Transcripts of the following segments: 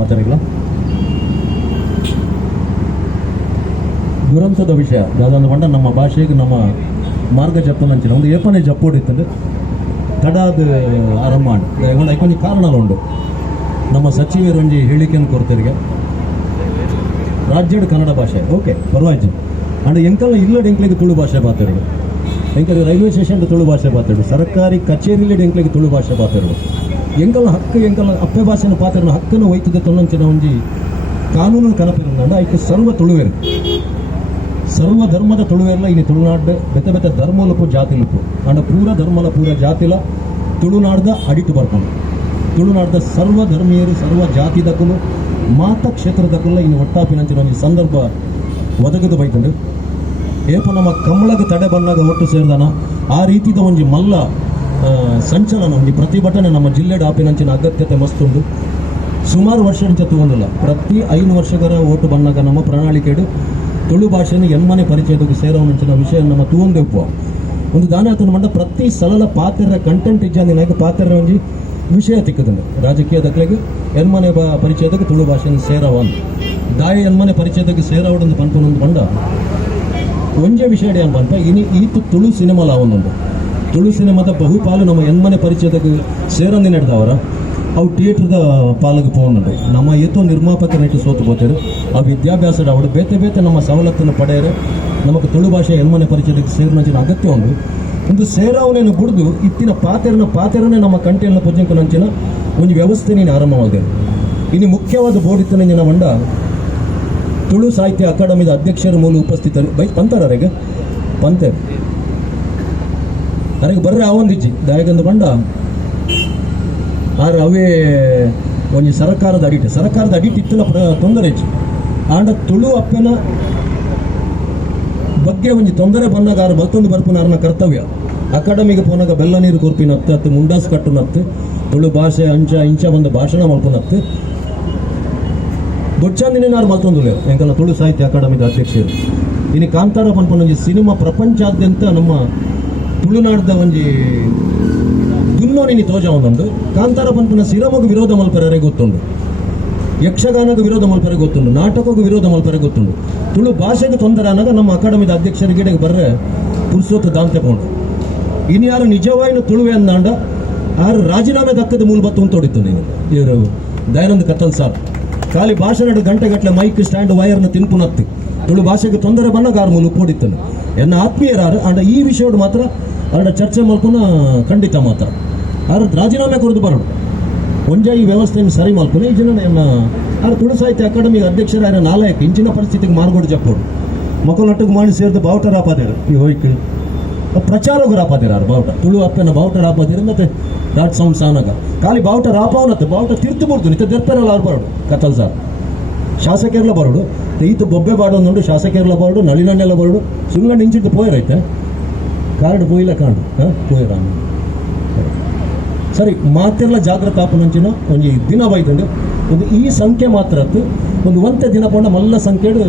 ಮಾತಾಡಿಲ್ಲ ದುರಂತದ ವಿಷಯ ಯಾವುದೊಂದು ಬಂಡ ನಮ್ಮ ಭಾಷೆಗೆ ನಮ್ಮ ಮಾರ್ಗ ಜಪ್ಪನಂಚಿನ ಒಂದು ಏಪನೆ ಜಪ್ಪೋಡಿತ್ತಂದ್ರೆ ತಡಾದ ಅರಮಾಣ್ ಕೊಂಚ ಕಾರಣಗಳು ನಮ್ಮ ಸಚಿವರು ಒಂಜಿ ಹೇಳಿಕೆಯನ್ನು ಕೊಡ್ತಿರಿಗೆ ರಾಜ್ಯದ ಕನ್ನಡ ಭಾಷೆ ಓಕೆ ಪರವಾಗಿ ಅಂಡ್ ಎಂಕಲ್ಲ ಇಲ್ಲದ ಎಂಕ್ಲಿಗೆ ತುಳು ಭಾಷೆ ಮಾತಾಡೋದು ಎಂಕಲ್ಲಿ ರೈಲ್ವೆ ಸ್ಟೇಷನ್ ತುಳು ಭಾಷೆ ಮಾತಾಡೋದು ಸರ್ಕಾರಿ ಕಚೇರಿಲಿ ಎಂಕ್ಲಿಗೆ ತುಳು ಭಾಷೆ ಮಾತಾಡೋದು ಎಂಕಲ್ಲ ಹಕ್ಕು ಎಂಕಲ್ಲ ಅಪ್ಪೆ ಭಾಷೆನ ಪಾತ್ರ ಹಕ್ಕನ್ನು ಒಯ್ತದೆ ತೊನ್ನಂಚಿನ ಒಂಜಿ ಕಾನೂನು ಕನಪಿರಂದ ಐಕೆ ಸರ್ವ ತುಳುವೇರು ಸರ್ವ ಧರ್ಮದ ತುಳುವೆಲ್ಲ ಇಲ್ಲಿ ತುಳುನಾಡು ಬೆತ್ತ ಬೆತ್ತ ಧರ್ಮಲಪು ಜಾತಿಲಪು ಅಂಡ ಪೂರ ಧರ್ಮಲ ಪೂರ ಜಾತಿಲ ತುಳುನಾಡ್ದ ಅಡಿಟು ಬರ್ಕೊಂಡು ತುಳುನಾಡ್ದ ಸರ್ವ ಧರ್ಮೀಯರು ಸರ್ವ ಜಾತಿದಕ್ಕೂ ಮಾತ ಕ್ಷೇತ್ರದಕ್ಕಲ್ಲ ಇನ್ನು ಒಟ್ಟಾಪಿನಂಚಿನ ಒಂದು ಸಂದರ್ಭ ಒದಗದು ಬೈತಂಡು ಏಪ ನಮ್ಮ ಕಮ್ಮಳಗ ತಡೆ ಬಂದಾಗ ಒಟ್ಟು ಸೇರಿದಾನ ಆ ರೀತಿದ ಒಂಜಿ ಮಲ್ಲ ಸಂಚಲನ ಒಂಜಿ ಪ್ರತಿಭಟನೆ ನಮ್ಮ ಜಿಲ್ಲೆಡ ಆಪಿನಂಚಿನ ಅಗತ್ಯತೆ ಮಸ್ತುಂಡು ಸುಮಾರು ವರ್ಷದಿಂದ ತಗೊಂಡಿಲ್ಲ ಪ್ರತಿ 5 ವರ್ಷಗಳ ಓಟು ಬಂದಾಗ ನಮ್ಮ ಪ್ರಣಾಳಿಕೆಡು ತುಳು ಭಾಷೆಯನ್ನು ಎನ್ಮನೆ ಪರಿಚಯದಕ್ಕೆ ಸೇರೋವಂಚಿನ ವಿಷಯ ನಮ್ಮ ತೂಂದೆಪ್ಪ ಒಂದು ದಾನಾತನ ಮಂಡ ಪ್ರತಿ ಸಲಲ ಪಾತ್ರ ಕಂಟೆಂಟ್ ಇಜ್ಜಾಂದಿನಾಗ ಪಾತ್ರ ಒಂಜಿ ವಿಷಯ ತಿಕ್ಕದಂಡು ರಾಜಕೀಯದಕ್ಲೆಗೆ ಎನ್ಮನೆ ಪರಿಚಯದಕ್ಕೆ ತುಳು ಭಾಷೆಯನ್ನು ಸೇರವನ್ ದಾಯ ಎನ್ಮನೆ ಪರಿಚಯದಕ್ಕೆ ಸೇರವಡೊಂದು ಪನ್ಪನೊಂದು ಬಂಡ ಒಂಜೆ ವಿಷಯ ಏನು ಪನ್ಪ ಇನಿ ಈತು ತುಳು ಸಿನಿಮಾಲ ಅವನೊಂದು ತುಳು ಸಿನಿಮಾದ ಬಹುಪಾಲು ನಮ್ಮ ಎನ್ಮನೆ ಪರಿಚಯದಕ್ಕೆ ಸೇರಂದಿ ನಡೆದವರ ಅವು ಥಿಯೇಟ್ರದ ಪಾಲಿಗೆ ಪೋನುಂಡು ನಮ್ಮ ಏತೋ ನಿರ್ಮಾಪಕರಟ್ಟು ಸೋತು ಬೋತೇರು ಆ ವಿದ್ಯಾಭ್ಯಾಸದ ಅವಳು ಬೇತೆ ಬೇತೆ ನಮ್ಮ ಸವಲತ್ತನ್ನು ಪಡೆಯರೆ ನಮಗೆ ತುಳು ಭಾಷೆ ಎನ್ಮನೆ ಪರಿಚಯಕ್ಕೆ ಸೇರಿನ ಅಗತ್ಯ ಒಂದು ಸೇರಾವನೇನು ಬಿಡ್ದು ಇತ್ತಿನ ಪಾತೆರನೇ ನಮ್ಮ ಕಂಠೆಯನ್ನು ಪುಜ್ಜಂಕನಂಚಿನ ಒಂದು ವ್ಯವಸ್ಥೆ ನೀನು ಆರಂಭವಾಗಿದೆ ಇನ್ನು ಮುಖ್ಯವಾದ ಬೋರ್ಡಿತ್ತನೆ ನಿನ್ನ ಮಂಡ ತುಳು ಸಾಹಿತ್ಯ ಅಕಾಡೆಮಿದ ಅಧ್ಯಕ್ಷರ ಮೂಲ ಉಪಸ್ಥಿತರು ಪಂತರರಿಗೆ ಪಂತರು ಅರೆಗೆ ಬರ್ರೆ ಅವೊಂದಿಜ್ಜಿ ದಾಯಗಂದು ಬಂಡ ಆದ್ರೆ ಅವೇ ಒಂದು ಸರ್ಕಾರದ ಅಡಿಟ್ ಇತ್ತನ ತೊಂದರೆ ಹೆಚ್ಚು ಆಂಡ ತುಳು ಅಪ್ಪನ ಬಗ್ಗೆ ಒಂದು ತೊಂದರೆ ಬಂದಾಗ ಆರು ಮತ್ತೊಂದು ಬರ್ಪುನ ಅರ್ನ ಕರ್ತವ್ಯ ಅಕಾಡೆಮಿಗೆ ಪೋನಾಗ ಬೆಲ್ಲ ನೀರು ಕೊರ್ಪಿನತ್ತು ಅತ್ತು ಮುಂಡಾಸ್ ಕಟ್ಟುನತ್ತು ತುಳು ಭಾಷೆ ಇಂಚ ಬಂದು ಭಾಷಣ ಮಲ್ಪುನತ್ತು ಬೊಚ್ಚಾಂದಿನಾರು ಮತ್ತೊಂದು ಎಂಕಲ್ಲ ತುಳು ಸಾಹಿತ್ಯ ಅಕಾಡೆಮಿದ ಅಧ್ಯಕ್ಷರು ಇನ್ನು ಕಾಂತಾರ ಪನ್ಪನ ಒಂಜಿ ಸಿನಿಮಾ ಪ್ರಪಂಚಾದ್ಯಂತ ನಮ್ಮ ತುಳುನಾಡ್ದ ಒಂಜಿ ದುನ್ನೋನಿನಿ ತೋಜ ಒಂದೊಂದು ಕಾಂತಾರ ಪನ್ಪನ ಸಿರಮಗು ವಿರೋಧ ಮಲ್ಪರೆ ಗೊತ್ತುಂಡು ಯಕ್ಷಗಾನಗೂ ವಿರೋಧ ಮಲ್ಪರೆ ಗೊತ್ತುಂಡು ನಾಟಕಕ್ಕೂ ವಿರೋಧ ಮಲ್ಪರೆ ಗೊತ್ತುಂಡು ತುಳು ಭಾಷೆಗೆ ತೊಂದರೆ ಅನ್ನೋದು ನಮ್ಮ ಅಕಾಡೆಮಿದ ಅಧ್ಯಕ್ಷರಿಗೆ ಬರ್ರೆ ಪುರ್ಸೋತ್ತು ದಾಂತೆ ಕೊಂಡು ಇನ್ನು ಯಾರು ನಿಜವಾಯಿನ ತುಳುವೆ ಅಂದಾಂಡ ಯಾರು ರಾಜೀನಾಮೆ ದಕ್ಕದ ಮೂಲ ಬತ್ತು ತೊಡಿತು ನೀನು ಇವರು ದಯಾನಂದ ಕತ್ತಲ್ ಸಾರ್ ಖಾಲಿ ಭಾಷಣ ಗಂಟೆಗಟ್ಟಲೆ ಮೈಕ್ ಸ್ಟ್ಯಾಂಡ್ ವೈರ್ನ ತಿನ್ಪುನತ್ತಿ ತುಳು ಭಾಷೆಗೆ ತೊಂದರೆ ಬಂದಾಗ ಆರು ಮೂಲ ಕೊಡಿತ್ತನು ಎನ್ನ ಆತ್ಮೀಯರಾರು ಅಂಡ ಈ ವಿಷಯದ ಮಾತ್ರ ಅರ್ಡ ಚರ್ಚೆ ಮಲ್ಪುನ ಖಂಡಿತ ಮಾತ್ರ ಆರು ರಾಜೀನಾಮೆ ಕೊಡದು ಬರೋದು ಒಂಜ ಈ ವ್ಯವಸ್ಥೆಯನ್ನು ಸರಿ ಮಲ್ಪುನ ಈ ಜನ ಆರು ತುಳು ಸಾಹಿತ್ಯ ಅಕಾಡೆಮಿ ಅಧ್ಯಕ್ಷರ ನಾಲ್ಕು ಇಂಚಿನ ಪರಿಸ್ಥಿತಿಗೆ ಮಾರ್ಗೋಡು ಜಪ್ಪೋಡು ಮಕ್ಕಳು ನಟ್ಟಿಗೆ ಮಾಡಿ ಸೇರಿದ ಬಾವುಟ ರಾಪಾದೇರು ಈ ಹೋಯ್ಕೆ ಪ್ರಚಾರಗೂ ರಾಪಾದೇರಾರು ಬಾವುಟ ತುಳು ಅಪ್ಪನ ಬಾವುಟ ರಾಪಾದೇರು ಮತ್ತೆ ಡಾಟ್ ಸೌಂಡ್ ಸಾನಾಗ ಖಾಲಿ ಬಾವುಟ ರಾಪವನತ್ತೆ ಬಾವುಟ ತಿರ್ತು ಬಿಡ್ತು ನಿತ್ತ ದೆಪ್ಪೆರಲ್ಲ ಅವ್ರು ಬರೋಡು ಕತ್ತಲ್ ಸಾರ್ ಶಾಸಕರೆಲ್ಲ ಬರೋಡು ಈತ ಬೊಬ್ಬೆ ಬಾಡೋದು ಶಾಸಕರೆಲ್ಲ ಬರೋಡು ನಳಿನಣ್ಣೆಲ್ಲ ಬರೋಡು ಸುಳ್ಳು ನಿಂಚಿಟ್ಟು ಪೋಯರೈತೆ ಕಾರ್ಡ್ ಪೋಯಿಲ್ಲ ಕಾಣು ಪೋಯರ ಸರಿ ಮಾತೆಲ್ಲ ಜಾಗೃತಾಪನಂಚಿನ ಒಂದು ದಿನ ಬೈತಂಡು ಒಂದು ಈ ಸಂಖ್ಯೆ ಮಾತ್ರ ಒಂದು ಒಂತೆ ದಿನ ಪಂಡ ಮಲ್ಲ ಸಂಖ್ಯೆಡು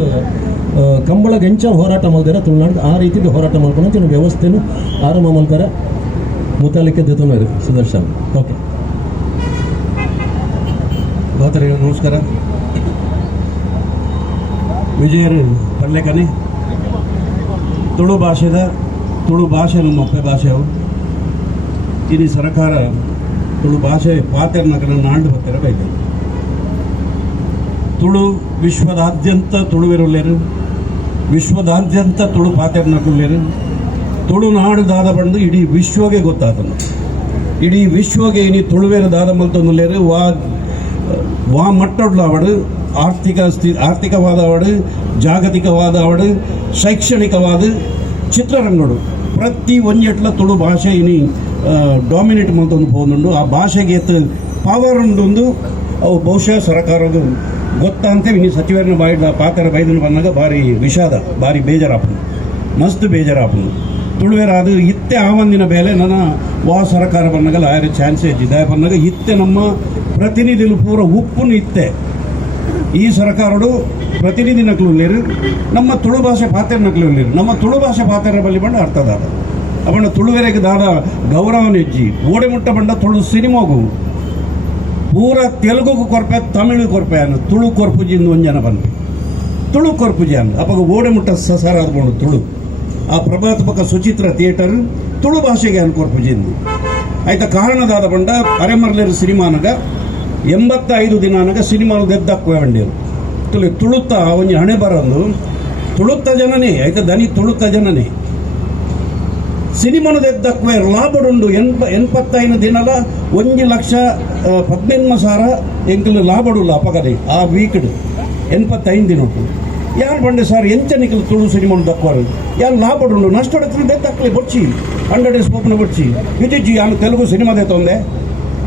ಕಂಬಳಗೆ ಹೆಂಚ ಹೋರಾಟ ಮಲ್ದಿರ ತುಳುನಾಡು ಆ ರೀತಿಗೆ ಹೋರಾಟ ಮಾಡ್ಕೊಂಡು ವ್ಯವಸ್ಥೆಯನ್ನು ಆರಂಭ ಮಲ್ಪರೆ ಮುತಾಲಿಕೆ ದತ್ತನರು ಸುದರ್ಶನ್ ಓಕೆ ಭಾತರಿಗೆ ನಮಸ್ಕಾರ ವಿಜಯರು ಪಡ್ಲೆಕನೆ ತುಳು ಭಾಷೆ ನಮ್ಮ ಅಪ್ಪೆ ಭಾಷೆವು ಇನ್ನು ಸರ್ಕಾರ ತುಳು ಭಾಷೆ ಪಾತೆರ್ನಕನ ನಾಂಡು ಬರ್ತಾರೆ ಬೈತಾರೆ ತುಳು ವಿಶ್ವದಾದ್ಯಂತ ತುಳುವಿರುಳ್ಳೇರು ವಿಶ್ವದಾದ್ಯಂತ ತುಳು ಪಾತೆರ್ನಕುಳ್ಳೇರು ತುಳುನಾಡು ದಾದ ಬಂದು ಇಡೀ ವಿಶ್ವಗೆ ಗೊತ್ತಾತನು ಇಡೀ ವಿಶ್ವಗೆ ಇನಿ ತುಳುವೇರು ದಾದ ಮಲ್ತೊಂದುಲ್ಲೇರು ವಾ ಮಟ್ಟೊಡ್ಲ ಅವಡು ಆರ್ಥಿಕವಾದ ಅವಡು ಜಾಗತಿಕವಾದ ಅವಡು ಶೈಕ್ಷಣಿಕವಾದ ಚಿತ್ರರಂಗಡು ಪ್ರತಿ ಒಂಜೆಟ್ಲ ತುಳು ಭಾಷೆ ಇನಿ ಡಾಮಿನೇಟ್ ಮಲ್ತೊಂದು ಹೋಗುಂಡು ಆ ಭಾಷೆಗೆ ಪವರ್ ಉಂಡು ಅವು ಬಹುಶಃ ಸರ್ಕಾರದ ಗೊತ್ತಂತೆ ಇನ್ನು ಸಚಿವರನ್ನ ಬಾಯಿದ ಪಾತ್ರ ಬೈದನು ಬಂದಾಗ ಭಾರಿ ವಿಷಾದ ಭಾರಿ ಬೇಜಾರಾಪನು ಮಸ್ತ್ ಬೇಜಾರಾಪನು ತುಳುವೆರಾದ ಇತ್ತೆ ಆವಂದಿನ ಬೇಲೆ ನನ್ನ ಸರ್ಕಾರ ಬಂದಾಗ ಆಯ್ರ ಚಾನ್ಸೇ ಇದ್ದಿದೆ ಬಂದಾಗ ಇತ್ತೆ ನಮ್ಮ ಪ್ರತಿನಿಧಿಗಳು ಪೂರ ಉಪ್ಪುನು ಇತ್ತೆ ಈ ಸರ್ಕಾರಡು ಪ್ರತಿನಿಧಿ ನಕಲು ನಮ್ಮ ತುಳು ಭಾಷೆ ಪಾತ್ರ ನಕಲು ನಮ್ಮ ತುಳು ಭಾಷೆ ಪಾತ್ರ ಬಲ್ಲಿ ಬಂಡ ಅರ್ಥದಾದ ಅವನ ತುಳುವೆರೆಗೆ ದಾದ ಗೌರವನ ಹೆಜ್ಜಿ ಓಡೆ ಮುಟ್ಟ ಬಂಡ ತುಳು ಸಿನಿಮಾಗು ಪೂರ ತೆಲುಗುಗೂ ಕೊರಪೆ ತಮಿಳು ಕೊರಪೆ ಅನ್ನು ತುಳು ಕೊರಪುಜಿಂದು ಒಂಜನ ಬಂದು ತುಳು ಕೊರಪುಜಿ ಅನ್ನು ಅಪ್ಪ ಓಡೆ ಮುಟ್ಟ ಸಸಾರ ಆದ್ಕೊಂಡು ತುಳು ಆ ಪ್ರಭಾತ್ಮಕ ಸುಚಿತ್ರ ಥಿಯೇಟರ್ ತುಳು ಭಾಷೆಗೆ ಅನ್ನು ಕೊರಪುಜಿಂದು ಆಯ್ತಾ ಕಾರಣದಾದ ಬಂಡ ಅರೆಮರ್ಲೇರು ಸಿನಿಮಾನಗ 85 ದಿನಾನಗ ಸಿನಿಮಾಲು ದೆದ್ದಕ್ಕುವೆ ಬಂಡೇರು ತುಳುತ್ತ ಒಂಜಿ ಹಣೆ ಬರಂದು ತುಳುತ್ತ ಜನನೇ ಆಯ್ತಾ ದನಿ ತುಳುತ್ತ ಜನನೇ ಸಿನಿಮಾನು ದೆದ್ದಕ್ಕುವೆ ಲಾಭಡುಂಡು 85 ದಿನಲ 1,18,000 ಎಂಕಲು ಲಾಭಡುಲ್ಲ ಅಪಗದೆ ಆ ವೀಕ್ಡ್ 85 ದಿನ ಯಾರು ಬಂಡೆ ಸರ್ ಎಂಚನಿಕಲು ತುಳು ಸಿನಿಮಾನು ದಕ್ಕುವರು ಯಾರು ಲಾಭಡುಂಡು ನಷ್ಟೊಡತ್ರ ದೆದ್ದಕ್ಕಲೆ ಬೊಚ್ಚಿ 100 days ಓಪನ್ ಬೊಚ್ಚಿ ಇದಿಜ್ಜಿ ಯಾನು ತೆಲುಗು ಸಿನಿಮಾದೇ ತೊಂದೆ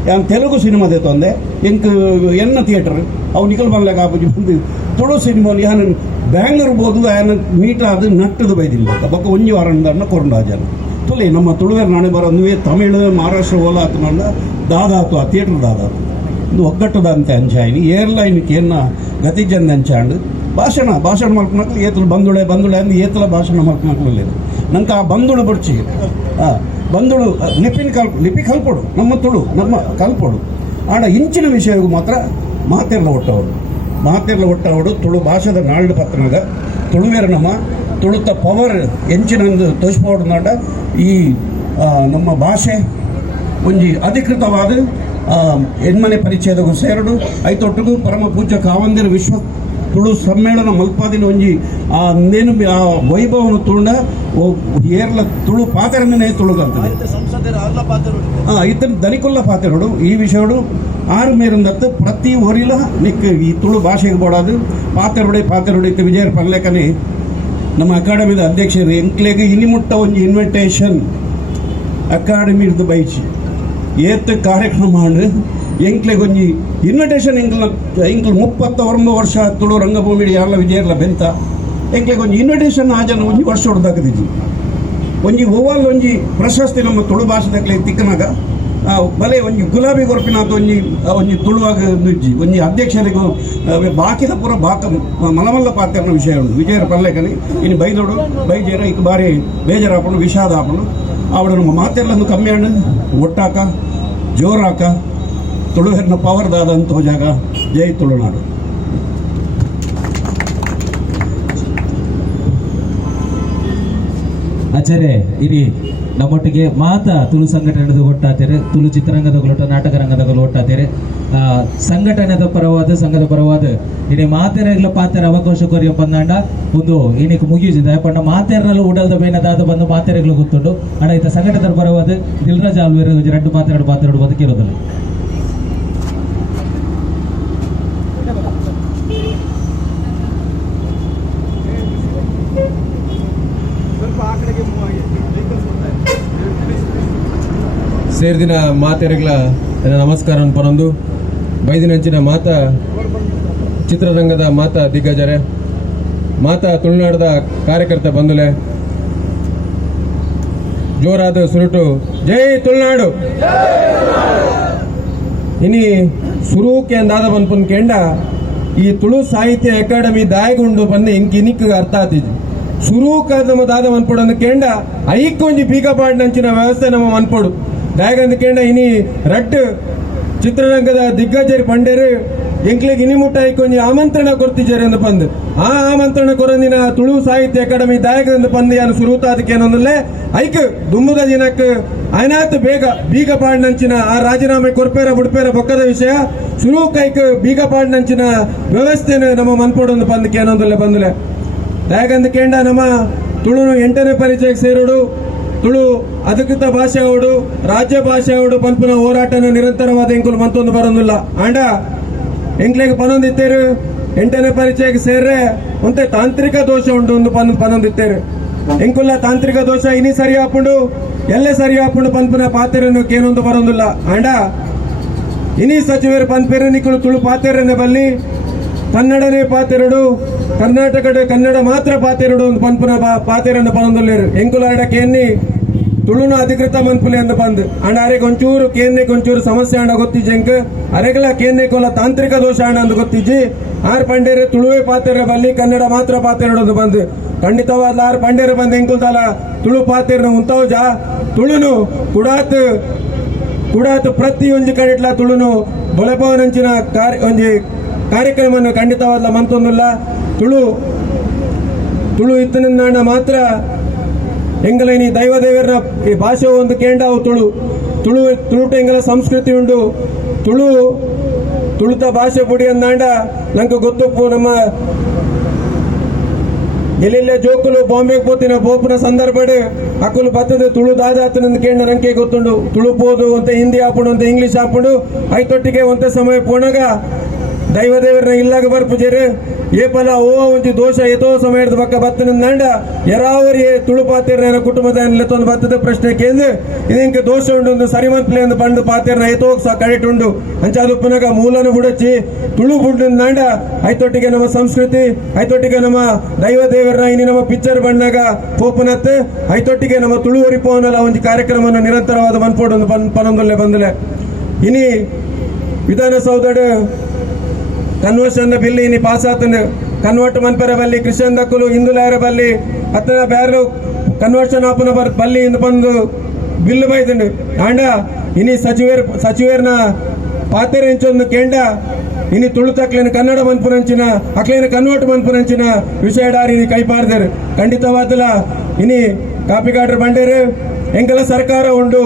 ಯಾನು ತೆಲುಗು ಸಿನಿಮಾದೇ ತೊಂದೆ ಎಂಕ್ ಎನ್ನ ಥಿಯೇಟರ್ ಅವು ನಿಕಲ್ ಬಂದ್ಲಾಗ ಆಪುಜಿ ಬಂದು ತುಳು ಸಿನಿಮಾನು ಯಾನು ಬ್ಯಾಂಗ್ಳೂರ್ ಬೋದು ಯಾನು ಮೀಟ ಅದು ನಟ್ಟದು ಬೈದಿಲ್ಲ ಬಕ್ಕ ಒಂಜಿ ವಾರನ ಕೊರಂಡು ಆ ಜನ ತುಳಿ ನಮ್ಮ ತುಳುವೇರು ನಾಳೆ ಬರೋದುವೆ ತಮಿಳು ಮಹಾರಾಷ್ಟ್ರ ಓಲಾ ಆತನಲ್ಲ ದಾದಾತು ಆ ಥಿಯೇಟರ್ ದಾದಾತು ಇದು ಒಗ್ಗಟ್ಟದ ಅಂತ ಅಂಚಾಯಿನಿ ಏರ್ಲೈನ್ಗೆ ಏನ ಗತಿಜಂದ ಅಂಚಾಂಡು ಭಾಷಣ ಮಲ್ಪನಕ್ಲು ಏತಲು ಬಂದುಳೆ ಅಂದು ಏತಲ ಭಾಷಣ ಮಲ್ಪನಕ್ಲು ನಂಗೆ ಆ ಬಂದುಳು ಬಡ್ಚಿ ಬಂದುಳು ಲಿಪಿ ಕಲ್ಪೊಡು ನಮ್ಮ ತುಳು ನಮ್ಮ ಕಲ್ಪೊಡು ಆಡ ಇಂಚಿನ ವಿಷಯಗೂ ಮಾತ್ರ ಮಾತೆರ್ಲ ಒಟ್ಟವಡು ತುಳು ಭಾಷೆದ ನಾಳ್ಡು ಪತ್ರನಾಗ ತುಳುವೇರು ನಮ್ಮ ತುಳುತ ಪವರ್ ಎಂಚಿನಂದು ತೋರಿಸ್ಬೋದು ನಾಡ ಈ ನಮ್ಮ ಭಾಷೆ ಒಂಜಿ ಅಧಿಕೃತವಾದ ಹೆಣ್ಮನೆ ಪರಿಚಯದ ಸೇರಡು ಐತೊಟ್ಟಿಗೂ ಪರಮ ಪೂಜ್ಯ ಕಾವಂದಿರ ವಿಶ್ವ ತುಳು ಸಮ್ಮೇಳನ ಮಲ್ಪಾದಿನ ಒಂಜಿ ನೇನು ಆ ವೈಭವನ ತುಳುಂಡ ಏರ್ಲ ತುಳು ಪಾತೆರನೇ ತುಳುಗಂತದೆ ಇತರ ದನಿಕೊಲ್ಲ ಪಾತೆರೋಡು ಈ ವಿಷಯಡು ಆರು ಮೇರಂದತ್ತು ಪ್ರತಿ ಒರಿಲ ನಿಕ್ ಈ ತುಳು ಭಾಷೆಗೆ ಬೋಡಾದು ಪಾತೆರೊಡೆ ವಿಜಯರ ಪರ್ಲೇಕನೆ ನಮ್ಮ ಅಕಾಡೆಮಿದ ಅಧ್ಯಕ್ಷರು ಎಂಕ್ಲೆಗೆ ಇನಿಮುಟ್ಟ ಒಂಜಿ ಇನ್ವಿಟೇಷನ್ ಅಕಾಡೆಮಿ ಇರ್ದು ಬೈಚಿ ಏತ್ ಕಾರ್ಯಕ್ರಮ ಮಾಡಿ ಎಂಕ್ಲೆಗೆ ಒಂಜಿ ಇನ್ವಿಟೇಷನ್ ಎಂಕ್ಲ 39 ವರ್ಷ ತುಳು ರಂಗಭೂಮಿ ಎಲ್ಲ ವಿಜಯರ್ಲ ಬೆಂತ ಎಂಕ್ಲೆಗೆ ಒಂಜಿ ಇನ್ವಿಟೇಷನ್ ಆ ಜನ ಒಂಜಿ ವರ್ಷ ಹೊಡೆದಾಕದಿಜ್ಜಿ ಒಂಜಿ ಓವಲ್ ಒಂಜಿ ಪ್ರಶಸ್ತಿ ನಮ್ಮ ತುಳು ಭಾಷೆದಾಗಲೇ ತಿಕ್ಕನಾಗ ಬಲೆ ಒಂಜಿ ಗುಲಾಬಿ ಗೊರಪಿನಾಥ ಒಂಜಿ ತುಳುವಾಗ ನುಜ್ಜಿ ಒಂಜಿ ಅಧ್ಯಕ್ಷರಿಗೂ ಬಾಕಿದ ಪೂರ ಮಲಮಲ್ಲ ಪಾತ್ರೆನ ವಿಷಯ ಉಂಟು ವಿಜಯರ ಪಲ್ಲೆಕನಿ ಇನ್ನು ಬೈದೋಡು ಬೈಜೇರ ಈಗ ಬಾರಿ ಬೇಜಾರಾಪಣು ವಿಷಾದ ಆಪಣು ಅವಳು ನಮ್ಮ ಮಾತೆಲ್ಲೊಂದು ಕಮ್ಮಿ ಹಣ್ಣು ಒಟ್ಟಾಕ ಜೋರಾಕ ತುಳುವೆರ್ನ ಪವರ್ ದಾದಂತ ಜಾಗ ಜೈ ತುಳುನಾಡು. ಆಚಾರ್ಯ ಇರಿ ನಮ್ಮೊಟ್ಟಿಗೆ ಮಾತಾ ತುಳು ಸಂಘಟನೆದ ಒಟ್ಟಾತೇರೆ ತುಳು ಚಿತ್ರರಂಗದ ಒಟ್ಟ ನಾಟಕ ರಂಗದ ಒಟ್ಟಾತೇರೆ ಸಂಘಟನೆದ ಪರವಾದ ಸಂಘದ ಪರವಾದ ಇಡೀ ಮಾತೆರೆಗ್ಲ ಪಾತೆರ ಅವಕಾಶ ಕೊರಿಯ ಬಂದಾಂಡ ಒಂದು ಏನಕ್ಕೆ ಮುಗಿಯುಜಿಂದ ಪಂಡ ಮಾತೆರನಲ್ಲೂ ಉಡಲ್ದ ಬೇನದಾದ ಬಂದು ಮಾತೆರೆಗ್ಲು ಗೊತ್ತುಂಡು ಅಣ್ಣ ಇತ್ತ ಸಂಘಟನೆದ ಪರವಾದ ದಿಲ್ರಾಜ್ ಆಲ್ವೇರ್ 2 ಮಾತೆರಡು ಬದುಕಿರೋದಿಲ್ಲ. ಸೇರ್ದಿನ ಮಾತೆರೆಗ್ಲ ನಮಸ್ಕಾರ ಪರೊಂದು ಬೈದಿನಂಚಿನ ಮಾತಾ ಚಿತ್ರರಂಗದ ಮಾತಾ ದಿಗ್ಗಜರೆ ಮಾತಾ ತುಳುನಾಡದ ಕಾರ್ಯಕರ್ತ ಬಂಧುಲೆ ಜೋರಾದ ಸುರುಟು ಜೈ ತುಳುನಾಡು. ಇನಿ ಸುರೂಕೆ ಅಂದಾದ ಬಂದ್ಪುನ್ ಕೆಂಡ ಈ ತುಳು ಸಾಹಿತ್ಯ ಅಕಾಡೆಮಿ ದಾಯಗುಂಡು ಬಂದು ಇಂಕ್ ಇನಿಕ್ ಅರ್ಥ ಆತಿದ್ದು ಸುರೂಕಾದ ನಮ್ಮ ದಾದ ಮನ್ಪೊಡು ಕೆಂಡ ಐಕೊಂಜಿ ಬೀಗಪಾಡಿನಂಚಿನ ವ್ಯವಸ್ಥೆ ನಮ್ಮ ಮನ್ಪೊಡು ದಾಯಗಂದ ಕೆಂಡ ಇನಿ ರಟ್ಟು ಚಿತ್ರರಂಗದ ದಿಗ್ಗಜರಿ ಪಂಡೇರು ಎಂಕ್ಲೆಗೆ ಇನಿಮುಟ್ಟ ಐಕೊಂಜಿ ಆಮಂತ್ರಣ ಕೊಡ್ತಿದ್ದಾರೆ ಅಂತ ಬಂದು ಆ ಆಮಂತ್ರಣ ಕೊರಂದಿನ ತುಳು ಸಾಹಿತ್ಯ ಅಕಾಡೆಮಿ ದಾಯಕದಿಂದ ಬಂದು ಯಾನು ಸುರೂತಾದಕ್ಕೆ ಏನೊಂದಲ್ಲೇ ಐಕ್ ದುಂಬುದ ದಿನಕ್ಕೆ ಆಯ್ನಾತ್ ಬೀಗ ಪಾಡಿನಂಚಿನ ಆ ರಾಜೀನಾಮೆ ಕೊರ್ಪೇರ ಬುಡ್ಪೇರ ಬೊಕ್ಕದ ವಿಷಯ ಸುರೂಕೈಕ್ ಬೀಗ ಪಾಡಿನಂಚಿನ ವ್ಯವಸ್ಥೆನ ನಮ್ಮ ಮನ್ಪೊಡೊಂದು ಬಂದಕ್ಕೆ ಏನೊಂದಲ್ಲೇ ಬಂದಲೆ ದಾಯಗಂದ ಕೆಂಡ ನಮ್ಮ ತುಳು 8ನೇ ಪರಿಚಯಕ್ಕೆ ಸೇರೋಡು ತುಳು ಅಧಿಕೃತ ಭಾಷೆ ಅವಡು ರಾಜ್ಯ ಭಾಷೆ ಅವಡು ಪಂಪುನ ಹೋರಾಟನ ನಿರಂತರವಾದ ಎಂಕುಲು ಮಂತೊಂದು ಬರೋದಿಲ್ಲ ಆಂಡ ಎಂಕ್ಲೆಗೆ ಪನೊಂದಿತ್ತೇರು 8ನೇ ಪರಿಚಯಕ್ಕೆ ಸೇರ್ರೆ ಒಂತೆ ತಾಂತ್ರಿಕ ದೋಷ ಉಂಟು ಒಂದು ಪನೊಂದಿತ್ತೇರು ಎಂಕುಲ್ಲ ತಾಂತ್ರಿಕ ದೋಷ ಇನಿ ಸರಿ ಹಾಪುಂಡು ಎಲ್ಲೇ ಸರಿ ಹಾಪುಂಡು ಪಂಪುನ ಪಾತೆರನ್ನು ಕೇನೊಂದು ಬರೋದಿಲ್ಲ ಆಂಡ ಇನಿ ಸಚಿವರು ಪಂಪೇರು ನಿಕ್ಕಲು ತುಳು ಪಾತೆರನ್ನೇ ಬಲ್ಲಿ ಕನ್ನಡನೇ ಪಾತೆರಡು ಕರ್ನಾಟಕದ ಕನ್ನಡ ಮಾತ್ರ ಪಾತೆರಡು ಒಂದು ಪಂಪುನ ಪಾತೆರನ್ನು ಪನೊಂದುಲ್ಲೇರು ಎಂಕುಲಾಡ ಕೇನ್ನಿ ತುಳುನ ಅಧಿಕೃತ ಮನ್ಪುಲೆ ಅಂತ ಬಂದು ಅಂಡ್ ಅರೆಗೆ ಒಂಚೂರು ಕೇನ್ನೆಗೆ ಒಂಚೂರು ಸಮಸ್ಯೆ ಅಂಡ ಗೊತ್ತಿಜ್ಜಿ ಎಂಕ್ ಅರೆಗಲ ಕೇನ್ನೆ ಕೊಲ ತಾಂತ್ರಿಕ ದೋಷ ಅಂಡ ಅಂತ ಗೊತ್ತಿಜ್ಜಿ ಆರ್ ಪಂಡೇರೆ ತುಳುವೆ ಪಾತೆರ ಬಲ್ಲಿ ಕನ್ನಡ ಮಾತ್ರ ಪಾತೆರಡು ಅಂತ ಬಂದು ಖಂಡಿತವಾದ ಆರ್ ಪಂಡೇರೆ ಬಂದು ಎಂಕುಲ್ತಾಲ ತುಳು ಪಾತೆರನ ಉಂತೌಜ ತುಳುನು ಕುಡಾತ್ ಪ್ರತಿ ಒಂಜಿ ಕಡೆಟ್ಲ ತುಳುನು ಬೊಲೆಪವನಂಚಿನ ಒಂಜಿ ಕಾರ್ಯಕ್ರಮವನ್ನು ಖಂಡಿತವಾದ ಮಂತೊಂದುಲ್ಲ. ತುಳು ಇತ್ತನಿಂದ ಮಾತ್ರ ಎಂಗಲೇನಿ ದೈವದೇವರನ ಈ ಭಾಷೆ ಒಂದು ಕೇಂಡಾವು ತುಳುಟ ಎಂಗಲ ಸಂಸ್ಕೃತಿ ಉಂಡು. ತುಳುತ ಭಾಷೆ ಪುಡಿ ಅಂದಾಂಡ ನಂಗೆ ಗೊತ್ತುಪ್ಪು. ನಮ್ಮ ಎಲ್ಲೆಲ್ಲೇ ಜೋಕುಲು ಬಾಂಬೆಗೆ ಪೋತಿನ ಪೋಪುನ ಸಂದರ್ಭಡ್ ಅಕ್ಕಲು ಬತ್ತದ ತುಳು ದಾದಾತನಂದು ಕೇಂಡ ನಂಗೆ ಗೊತ್ತುಂಡು. ತುಳು ಪೋದು ಅಂತ ಹಿಂದಿ ಹಾಪುಂಡು ಅಂತ ಇಂಗ್ಲಿಷ್ ಹಾಪುಂಡು ಐತೊಟ್ಟಿಗೆ ಒಂತೆ ಸಮಯ ಪೋಣಗ ದೈವದೇವರನ್ನ ಇಲ್ಲಾಗ ಬರ್ಪುಜೇರು ಏಪಲ ಓ ಒಂಜಿ ದೋಷ ಏತೋ ಸಮಯದ ಪಕ್ಕ ಬತ್ತನಂದಾಂಡ ಯರಾವರಿ ತುಳು ಪಾತಿರ್ನ ಕುಟುಂಬದ ಲೆತ್ತೊಂದು ಬತ್ತದ ಪ್ರಶ್ನೆ ಕೇಂದ್ರ ಇದಕ್ಕೆ ದೋಷ ಉಂಡು ಒಂದು ಸರಿಮಂತ್ಲೆ ಎಂದು ಬಂದು ಪಾತಿರ್ನ ಏತೋ ಕರೆಕ್ಟ್ ಉಂಡು ಅಂಚಾದು ಪುನಗ ಮೂಲನು ಬುಡಚ್ಚಿ ತುಳು ಬುಡ್ಡಂದಾಂಡ ಐತೊಟ್ಟಿಗೆ ನಮ್ಮ ಸಂಸ್ಕೃತಿ ಐತೊಟ್ಟಿಗೆ ನಮ್ಮ ದೈವದೇವರನ್ನ ಇನ್ನು ನಮ್ಮ ಪಿಕ್ಚರ್ ಬಣ್ಣಗ ಪೋಪನತ್ ಐತೊಟ್ಟಿಗೆ ನಮ್ಮ ತುಳು ಒರಿಪೋನಲ್ಲ ಒಂದು ಕಾರ್ಯಕ್ರಮವನ್ನು ನಿರಂತರವಾದ ಮನ್ಪೋಡು ಪನೊಂದಲ್ಲೇ ಬಂದಲೆ ಇನಿ ವಿಧಾನಸೌಧಡ್ ಕನ್ವರ್ಷನ್ ಬಿಲ್ ಇನಿ ಪಾಸ್ ಆತಂದು ಕನ್ವರ್ಟ್ ಮನ್ಪರ ಬಲ್ಲಿ ಕ್ರಿಶ್ಚಿಯನ್ ದಕ್ಕಲು ಹಿಂದುಲಾಯರ ಬಲ್ಲಿ ಅತ್ತನ ಬ್ಯಾರು ಕನ್ವರ್ಷನ್ ಆಪನ ಬಲ್ಲಿ ಇಂದು ಬಂದು ಬಿಲ್ ಬೈದಂಡು ಆಂಡ ಇನಿ ಸಚಿವೇರ್ನ ಪಾತೆರೆ ಇಂಚೊಂದು ಕೇಂಡ ಇನಿ ತುಳು ತಕ್ಲೇನ ಕನ್ನಡ ಮನ್ಪುರಂಚಿನ ಅಕ್ಲೇನ ಕನ್ವರ್ಟ್ ಮನ್ಪುರಂಚಿನ ವಿಷಯ ಡಾರಿ ಕೈ ಪಾರ್ದರು ಖಂಡಿತವಾದಲ ಇನಿ ಕಾಪಿಗಾಡ್ರ ಬಂಡೇರು ಎಂಕಲ ಸರ್ಕಾರ ಉಂಡು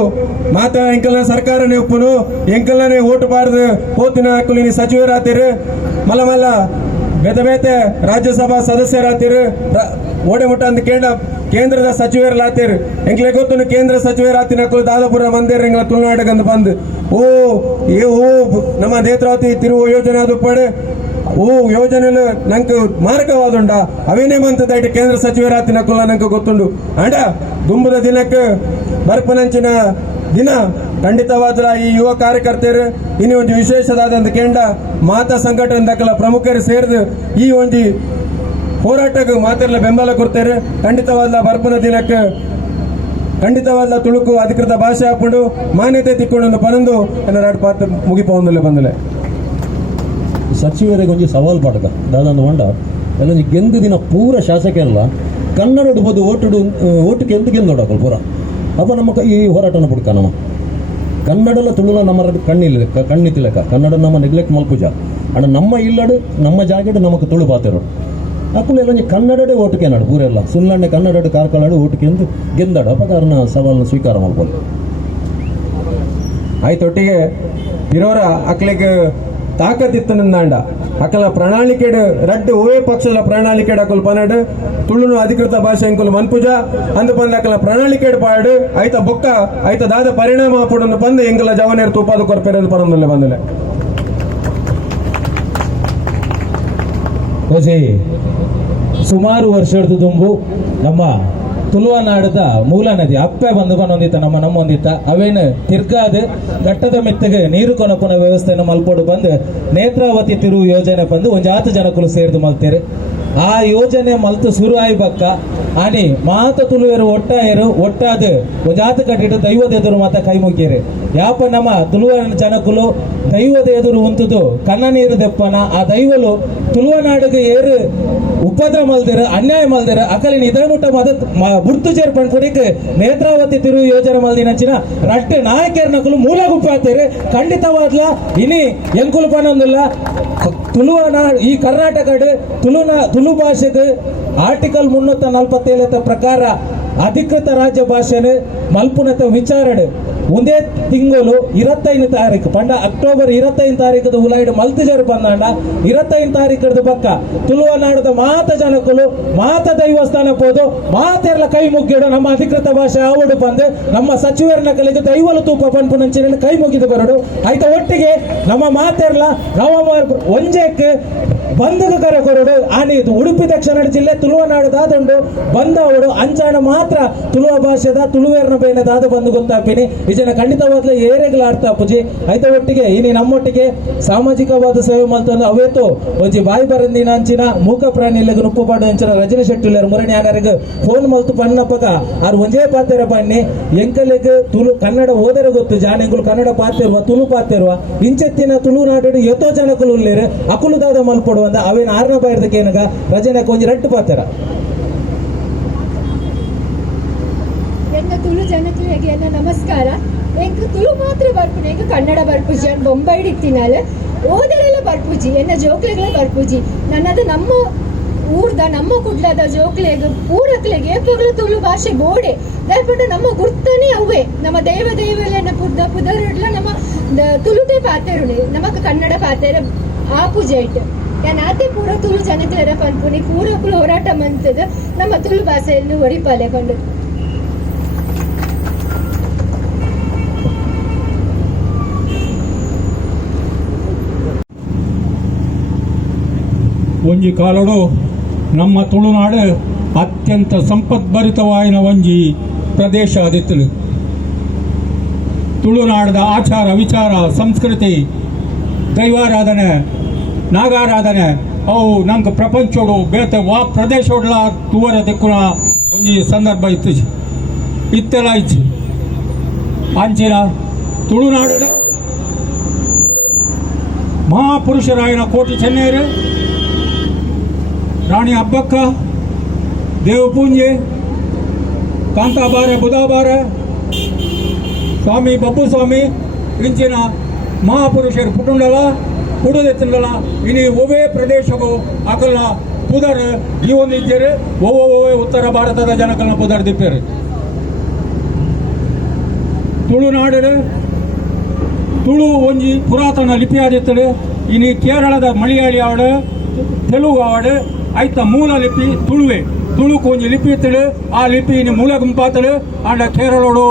ಮಾತ ಎಂಕಲ ಸರ್ಕಾರನೇ ಉಪ್ಪುನು ಎಂಕಲನೇ ಓಟು ಬಾರದು ಹೋತಿನ ಹಾಕಲು ಇನಿ ಸಚಿವರಾತಿರು ಮಲ್ಲ ಬೇತೆ ಬೇತೆ ರಾಜ್ಯಸಭಾ ಸದಸ್ಯರಾತಿರು ಓಡೆ ಮುಟ್ಟ ಅಂದ ಕೇಂದ್ರದ ಸಚಿವರಲಾತಿರು ಎಂಕ್ಲೆ ಗೊತ್ತು ಕೇಂದ್ರ ಸಚಿವರಾತಿನ ಹಾಕಲು ದಾದಾಪುರ ಮಂದಿರ ಎಂಗ್ಲ ತುಳುನಾಡಿಗಂದು ಬಂದು ಓ ನಮ್ಮ ನೇತ್ರಾವತಿ ತಿರುವು ಯೋಜನೆ ಅದು ಪಡೆ ಯೋಜನೆಲು ನಂಗೆ ಮಾರಕವಾದುಂಡ ಅವೇನೇ ಮಂತದ ಕೇಂದ್ರ ಸಚಿವರಾತಿನ ಕುಲ ನಂಗೆ ಗೊತ್ತುಂಡು ಅಂಡ ದುಂಬುದ ದಿನಕ್ಕೆ ಬರ್ಪನಂಚಿನ ದಿನ ಖಂಡಿತವಾದ ಈ ಯುವ ಕಾರ್ಯಕರ್ತರು ಇನ್ನು ಒಂದು ವಿಶೇಷದಾದಂತ ಕೇಂದ್ರ ಮಾತಾ ಸಂಘಟನೆದಕ್ಕಲ ಪ್ರಮುಖರು ಸೇರಿದು ಈ ಒಂದು ಹೋರಾಟಕ್ಕೆ ಮಾತೆಲ್ಲ ಬೆಂಬಲ ಕೊಡ್ತಾರೆ. ಖಂಡಿತವಾದ ಬರ್ಪನ ದಿನಕ್ಕೆ ಖಂಡಿತವಾದ ತುಳುಕು ಅಧಿಕೃತ ಭಾಷೆ ಹಾಕೊಂಡು ಮಾನ್ಯತೆ ತಿಕ್ಕೊಂಡು ಪನಂದು ಎರಡು ಪಾತ್ರ ಮುಗಿಪೊಂದಲೆ ಬಂದಲೆ ಸಚಿವರಿಗೆ ಒಂಜಿ ಸವಾಲ್ ಪಾಡಕ ದಾದಂದು ಮಂಡ ಎಲ್ಲ ಗೆಂದು ದಿನ ಪೂರ ಶಾಸಕ ಎಲ್ಲ ಕನ್ನಡ ಬೋದು ಓಟುಗೆ ಎಂತ ಗೆಂದೋಡಕಲ್ ಪೂರ ಅಪ್ಪ ನಮ್ಮ ಈ ಹೋರಾಟನ ಬಿಡ್ಕ ನಮ್ಮ ಕನ್ನಡಲ ತುಳುಲ ನಮ್ಮ ಕಣ್ಣಿತ್ತಿಲಕ ಕನ್ನಡ ನಮ್ಮ ನೆಗ್ಲೆಕ್ಟ್ ಮಲ್ಪುಜ ಅಣ್ಣ ನಮ್ಮ ಇಲ್ಲಡು ನಮ್ಮ ಜಾಗಡು ನಮಕ್ ತುಳು ಪಾತಿರು ಅಕ್ಕಳು ಎಲ್ಲ ಕನ್ನಡಡೆ ಓಟುಗೆ ನಾಡು ಪೂರೆಲ್ಲ ಸುಳ್ಳಣ್ಣೆ ಕನ್ನಡ ಕಾರ್ಕಳಾಡು ಓಟುಗೆ ಎಂದು ಗೆಂದಾಡು ಅಪ್ಪ ಕಾರಣ ಸವಾಲನ್ನು ಸ್ವೀಕಾರ ಮಾಡ್ಬೋದು ಆಯ್ತೊಟ್ಟಿಗೆ ಇರೋರ ಅಕ್ಲಿಗೆ ತಾಕತ್ತಿತ್ತನಂದಾಂಡ ಅಕ್ಕಲ ಪ್ರಣಾಳಿಕೆಡ್ ರಡ್ಡು ಓವೇ ಪಕ್ಷದ ಪ್ರಣಾಳಿಕೆಡ್ ಅಕಲ್ ಪನಡ್ ತುಳುನು ಅಧಿಕೃತ ಭಾಷೆ ಅಂಕುಲು ಮನ್ಪುಜ ಅಂದು ಬಂದ ಅಕ್ಕಲ ಪ್ರಣಾಳಿಕೆಡ್ ಪಾಡು ಐತ ಬೊಕ್ಕ ಐತ ದಾದ ಪರಿಣಾಮ ಪುಡನ್ನು ಬಂದು ಎಂಕಲ ಜವನೇರು ತೂಪಾದ ಕೊರಪೆರದು ಪರೊಂದಲ್ಲೇ ಬಂದಲೆ ಸುಮಾರು ವರ್ಷದ ದುಂಬು ನಮ್ಮ ತುಳುವನಾಡದ ಮೂಲ ನದಿ ಅಪ್ಪೆ ಬಂದು ಬಂದೊಂದಿತ್ತ ನಮ್ಮೊಂದಿತ್ತ ಅವೇನು ತಿರ್ಗಾದ ಘಟ್ಟದ ಮೆತ್ತಗೆ ನೀರು ಕೊನಪುನ ವ್ಯವಸ್ಥೆಯನ್ನು ಮಲ್ಪೋಡು ಬಂದು ನೇತ್ರಾವತಿ ತಿರುವು ಯೋಜನೆ ಬಂದು ಒಂದು 10 ಜನಕ್ಕೂ ಸೇರಿದು ಮಲ್ತೇರು ಆ ಯೋಜನೆ ಮಲ್ತು ಶುರು ಆಯ್ ಬಕ್ಕ ಆನಿ ಮಾತ ತುಳುವೆರು ಒಟ್ಟಾದ ಒಂದು ಕಟ್ಟಿಟ್ಟು ದೈವದ ಎದುರು ಮಾತ ಕೈ ಮುಗ್ಗಿರು ಯಾಪ ನಮ್ಮ ತುಳುವ ಜನಕ್ಕಲು ದೈವದ ಎದುರು ಉಂತುದು ಕನ್ನ ನೀರು ದೆಪ್ಪನ ಆ ದೈವಲು ತುಳುವನಾಡಿಗೆ ಏರು ಉಪದ್ರ ಮಲ್ದಿರ ಅನ್ಯಾಯ ಮಲ್ದಿರ ಅಕಲಿನ ಇದರ ಮುಟ್ಟ ಬುರ್ತು ಸೇರ್ಪಣ್ ಕೊಡಿಕ್ ನೇತ್ರಾವತಿ ತಿರುವು ಯೋಜನೆ ಮಲ್ದಿನಂಚಿನ ರಟ್ಟೆ ನಾಯಕರ್ನಕಲು ಮೂಲ ಗುಪ್ಪೆ ಆಗ್ತಾರೆ ಖಂಡಿತವಾದ್ಲ ಇನಿ ಎಂಕುಲು ಪನೊಂದಿಲ್ಲ ತುಳುವನಾಡು ಈ ಕರ್ನಾಟಕ ತುಳು ಭಾಷೆಗೆ ಆರ್ಟಿಕಲ್ 347 ಪ್ರಕಾರ ಅಧಿಕೃತ ರಾಜ್ಯ ಭಾಷೆನೆ ಮಲ್ಪುನತ ವಿಚಾರಣೆ ಒಂದೇ ತಿಂಗಳು 25 ತಾರೀಕು ಪಂಡ ಅಕ್ಟೋಬರ್ 25 ತಾರೀಕದ ಉಲಾಯ್ಡು ಮಲ್ತಿಜರು ಬಂದಾಂಡ 25 ತಾರೀಕದ ಪಕ್ಕ ತುಳುವನಾಡದ ಮಾತ ಜನಕಲು ಮಾತ ದೈವಸ್ಥಾನ ಹೋದು ಮಾತೆಲ್ಲ ಕೈ ಮುಗಿಡು ನಮ್ಮ ಅಧಿಕೃತ ಭಾಷೆ ಆವಡು ಬಂದು ನಮ್ಮ ಸಚಿವರನ್ನ ಕಲಿಗೆ ದೈವಲು ತೂಪ ಪನ್ಪುನಂಚಿನ ಕೈ ಮುಗಿದು ಬರಡು ಆಯ್ತ ಒಟ್ಟಿಗೆ ನಮ್ಮ ಮಾತೆರ್ಲ ನವಂಬರ್ 1ಕ್ಕೆ ಬಂಧದ ಕರೆ ಕೊರಡು ಆನೆ ಉಡುಪಿ ದಕ್ಷಿಣ ಜಿಲ್ಲೆ ತುಳುವನಾಡು ದಾದಂಡು ಬಂದವಡು ಅಂಚಾಣ ಮಾತ್ರ ತುಳುವ ಭಾಷೆದ ತುಳುವೇರ್ನ ಬೇನೆ ದಾದ ಬಂದು ಗೊತ್ತಾಪಿನಿ ಇದನ್ನ ಖಂಡಿತವಾದ್ಲೇ ಏರೆಗಳ ಅರ್ಥ ಅಪ್ಪುಜಿ ಆಯ್ತ ಒಟ್ಟಿಗೆ ಇನಿ ನಮ್ಮೊಟ್ಟಿಗೆ ಸಾಮಾಜಿಕವಾದ ಸೇವೆ ಮಲ್ತಂದು ಅವೇತು ಒಂಜಿ ಬಾಯಿ ಬರಂದಿನ ಅಂಚಿನ ಮೂಕ ಪ್ರಾಣಿ ಇಲ್ಲಗ ನುಪ್ಪು ಪಾಡು ಅಂಚಿನ ರಜನಿ ಶೆಟ್ಟಿಲ್ಲರು ಮುರಣಿ ಯಾರಿಗೆ ಫೋನ್ ಮಲ್ತು ಪಣ್ಣಪ್ಪಗ ಆರು ಒಂಜೇ ಪಾತೆರ ಬನ್ನಿ ಎಂಕಲೆಗ್ ತುಳು ಕನ್ನಡ ಓದರ ಗೊತ್ತು ಜಾನೆಂಗುಲು ಕನ್ನಡ ಪಾತಿರುವ ತುಳು ಪಾತಿರುವ ಇಂಚೆತ್ತಿನ ತುಳುನಾಡು ಎತ್ತೋ ಜನಕಲು ಉಳ್ಳೇರು ಅಕುಲು ದಾದ ಮಲ್ಪಡುವ ಅವೇನು 6ನೇ ಬಾಯಿರ್ದಕ್ಕೆ ಏನಗ ರಜನೆ ಕೊಂಜಿ ರಟ್ಟು ಪಾತೆರ ಎಂಕ ತುಳು ಜನಕ್ಲೆಗೆ ಎಲ್ಲ ನಮಸ್ಕಾರ. ಎಂಕ್ ತುಳು ಮಾತ್ರ ಬರ್ಪುಜಿ, ಎಂಕ್ ಕನ್ನಡ ಬರ್ಪುಜಿ ಅಂತ ಬೊಂಬೈಡ್ ಇತ್ತಿನಾಲ ಓದರೆಲ್ಲ ಬರ್ಪುಜಿ, ಎನ್ನ ಜೋಕ್ಲೆಗಳ ಬರ್ಪುಜಿ. ನನ್ನದು ನಮ್ಮ ಊರ್ದ ನಮ್ಮ ಕುಡ್ಲದ ಜೋಕ್ಲೆಗ್ ಪೂರಕ್ಲೆಗೆ ಏಪಗಳು ತುಳು ಭಾಷೆ ಬೋಡೆ ದಯಪಟ್ಟು ನಮ್ಮ ಗುರ್ತನೇ ಅವೇ. ನಮ್ಮ ದೇವಲೆನ ಪುದರ್ಲ ನಮ್ಮ ತುಳುದೇ ಪಾತೆರುಣಿ ನಮಕ್ ಕನ್ನಡ ಪಾತೆರ ಆ ಪೂಜೆ ಇಟ್ಟು ನಾತೆ ಪೂರ ತುಳು ಜನಕ್ಲೆರ ಪನ್ಪುನಿ ಪೂರಕ್ಕೂ ಹೋರಾಟ ಮಂತದ ನಮ್ಮ ತುಳು ಭಾಷೆಯಲ್ಲಿ ಒಡಿಪಾಲೆ ಕೊಂಡು. ಒಂಜಿ ಕಾಲಡು ನಮ್ಮ ತುಳುನಾಡು ಅತ್ಯಂತ ಸಂಪದ್ಭರಿತವಾಯಿನ ಒಂಜಿ ಪ್ರದೇಶ ಆದಿತ್ತಲು. ತುಳುನಾಡದ ಆಚಾರ ವಿಚಾರ ಸಂಸ್ಕೃತಿ ದೈವಾರಾಧನೆ ನಾಗಾರಾಧನೆ ಅವು ನಂಗೆ ಪ್ರಪಂಚೋಡು ಬೇತೆ ವಾ ಪ್ರದೇಶೋಡ್ಲ ತೂವರ ದಿಕ್ಕುನ ಒಂಜಿ ಸಂದರ್ಭ ಇತ್ತು ಇತ್ತೆಲ್ಲ ಇಚ್ಚು ಅಂಚಿನ ತುಳುನಾಡು ಮಹಾಪುರುಷರಾಯನ ಕೋಟಿ ಚೆನ್ನೈರು ರಾಣಿ ಅಬ್ಬಕ್ಕ ದೇವಪೂಂಜೆ ಕಾಂತಾಬಾರ ಬುಧಾಬಾರ ಸ್ವಾಮಿ ಬಬ್ಬು ಸ್ವಾಮಿ ಇಂಚಿನ ಮಹಾಪುರುಷರು ಪುಟುಂಡಲ ಕುಡುದೆತ್ತಂಡಲ ಇನಿ ಒವೇ ಪ್ರದೇಶಗೂ ಅಕಲ್ನ ಪುದರ್ ಜೀವನಿದ್ದರು ಓವೇ ಉತ್ತರ ಭಾರತದ ಜನಕಲ್ನ ಪುದರ್ ದಿಪ್ಪರು. ತುಳುನಾಡು ತುಳು ಒಂಜಿ ಪುರಾತನ ಲಿಪಿ ಆದಿತ್ತಡು. ಇನಿ ಕೇರಳದ ಮಲಯಾಳಿ ಆವಡು ತೆಲುಗು ಆವಡು ಐತ ಮೂಲ ಲಿಪಿ ತುಳುವೆ. ತುಳುಕು ಒಂಜಿ ಲಿಪಿ ಇತ್ತಡು. ಆ ಲಿಪಿ ಇನ್ನು ಮೂಲ ಗುಂಪಾತಡು ಆಂಡ ಕೇರಳೋಡು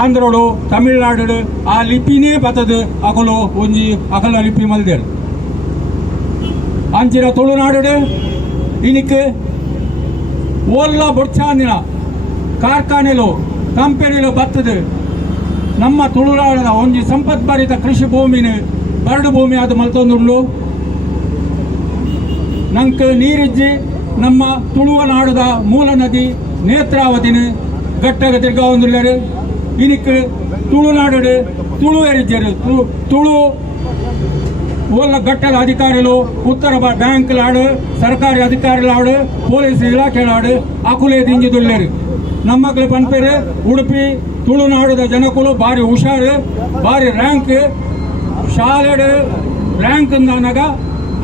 ಆಂಧ್ರೋಡು ತಮಿಳ್ನಾಡು ಆ ಲಿಪಿನೇ ಬತ್ತದು ಅಕಲು ಒಂಜಿ ಅಕಲ ಲಿಪಿ ಮಲ್ದೇರು. ಅಂಚಿನ ತುಳುನಾಡು ಇನಿಕ್ ಓಲ್ಲ ಬೊಡ್ಚಾಂದಿನ ಕಾರ್ಖಾನೆಲು ಕಂಪೆನಿಲು ಬತ್ತದು ನಮ್ಮ ತುಳುನಾಡದ ಒಂಜಿ ಸಂಪದ್ಭರಿತ ಕೃಷಿ ಭೂಮಿನ ಬರಡು ಭೂಮಿ ಅದು ಮಲ್ತೊಂದುಂಡು. ನಂಗೆ ನೀರಿಜ್ಜಿ ನಮ್ಮ ತುಳುವನಾಡದ ಮೂಲ ನದಿ ನೇತ್ರಾವತಿನ ಗಟ್ಟಗ ತಿರ್ಗಾ ಒಂದುಳ್ಳರು. ಇನಿಕ್ ತುಳುನಾಡು ತುಳು ಎರಿಜ್ಜರು ತುಳು ಓಲ್ಲ ಗಟ್ಟದ ಅಧಿಕಾರಿಗಳು ಉತ್ತರ ಬ್ಯಾಂಕ್ಲಾಡು ಸರ್ಕಾರಿ ಅಧಿಕಾರಿಲಾಡು ಪೊಲೀಸ್ ಇಲಾಖೆಲಾಡು ಅಕುಲೆ ದಿಂಜಿದುಳ್ಳರು. ನಮ್ಮಕ್ಳು ಪನ್ಪೇರು ಉಡುಪಿ ತುಳುನಾಡದ ಜನಕುಲು ಭಾರಿ ಹುಷಾರು ಭಾರಿ ರ್ಯಾಂಕ್ ಶಾಲೆಡ್ ರ್ಯಾಂಕ್ ಅಂದನಾಗ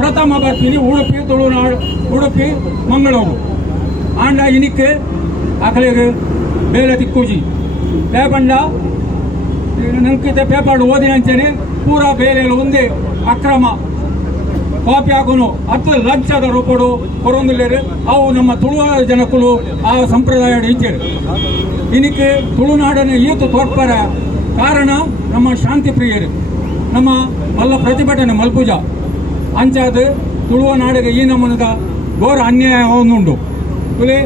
ಪ್ರಥಮ ಬರ್ತೀನಿ ಉಡುಪಿ ತುಳುನಾಡು ಉಡುಪಿ ಮಂಗಳೂರು ಆಂಡ ಇನಿಕ್ ಅಕಲೆಗೆ ಬೇಲೆ ದಿಕ್ಕುಜಿ ಪೇಪಂಡ ನಂಕಿತ ಪೇಪರ್ ಓದಿನಂಚನೆ ಪೂರಾ ಬೇಲೆಯಲ್ಲಿ ಒಂದೇ ಅಕ್ರಮ ಕಾಪಿ ಹಾಕೋನು 10 ಲಕ್ಷದ ರೂಪಾಯಿ ಕೊರೊಂದಿಲ್ಲೇರು. ಅವು ನಮ್ಮ ತುಳುವ ಜನಕುಲು ಆ ಸಂಪ್ರದಾಯ ಇಚ್ಚರು. ಇನಿಕ್ಕೆ ತುಳುನಾಡನ್ನು ಈತು ತೋರ್ಪರ ಕಾರಣ ನಮ್ಮ ಶಾಂತಿ ಪ್ರಿಯರು ನಮ್ಮ ಮಲ್ಲ ಪ್ರತಿಭಟನೆ ಮಲ್ಪುಜ ಅಂಚಾದ ತುಳುವ ನಾಡಿಗೆ ಈ ನಮ್ಮನದ ಘೋರ ಅನ್ಯಾಯ ಒಂದುಂಡು. ತುಳಿ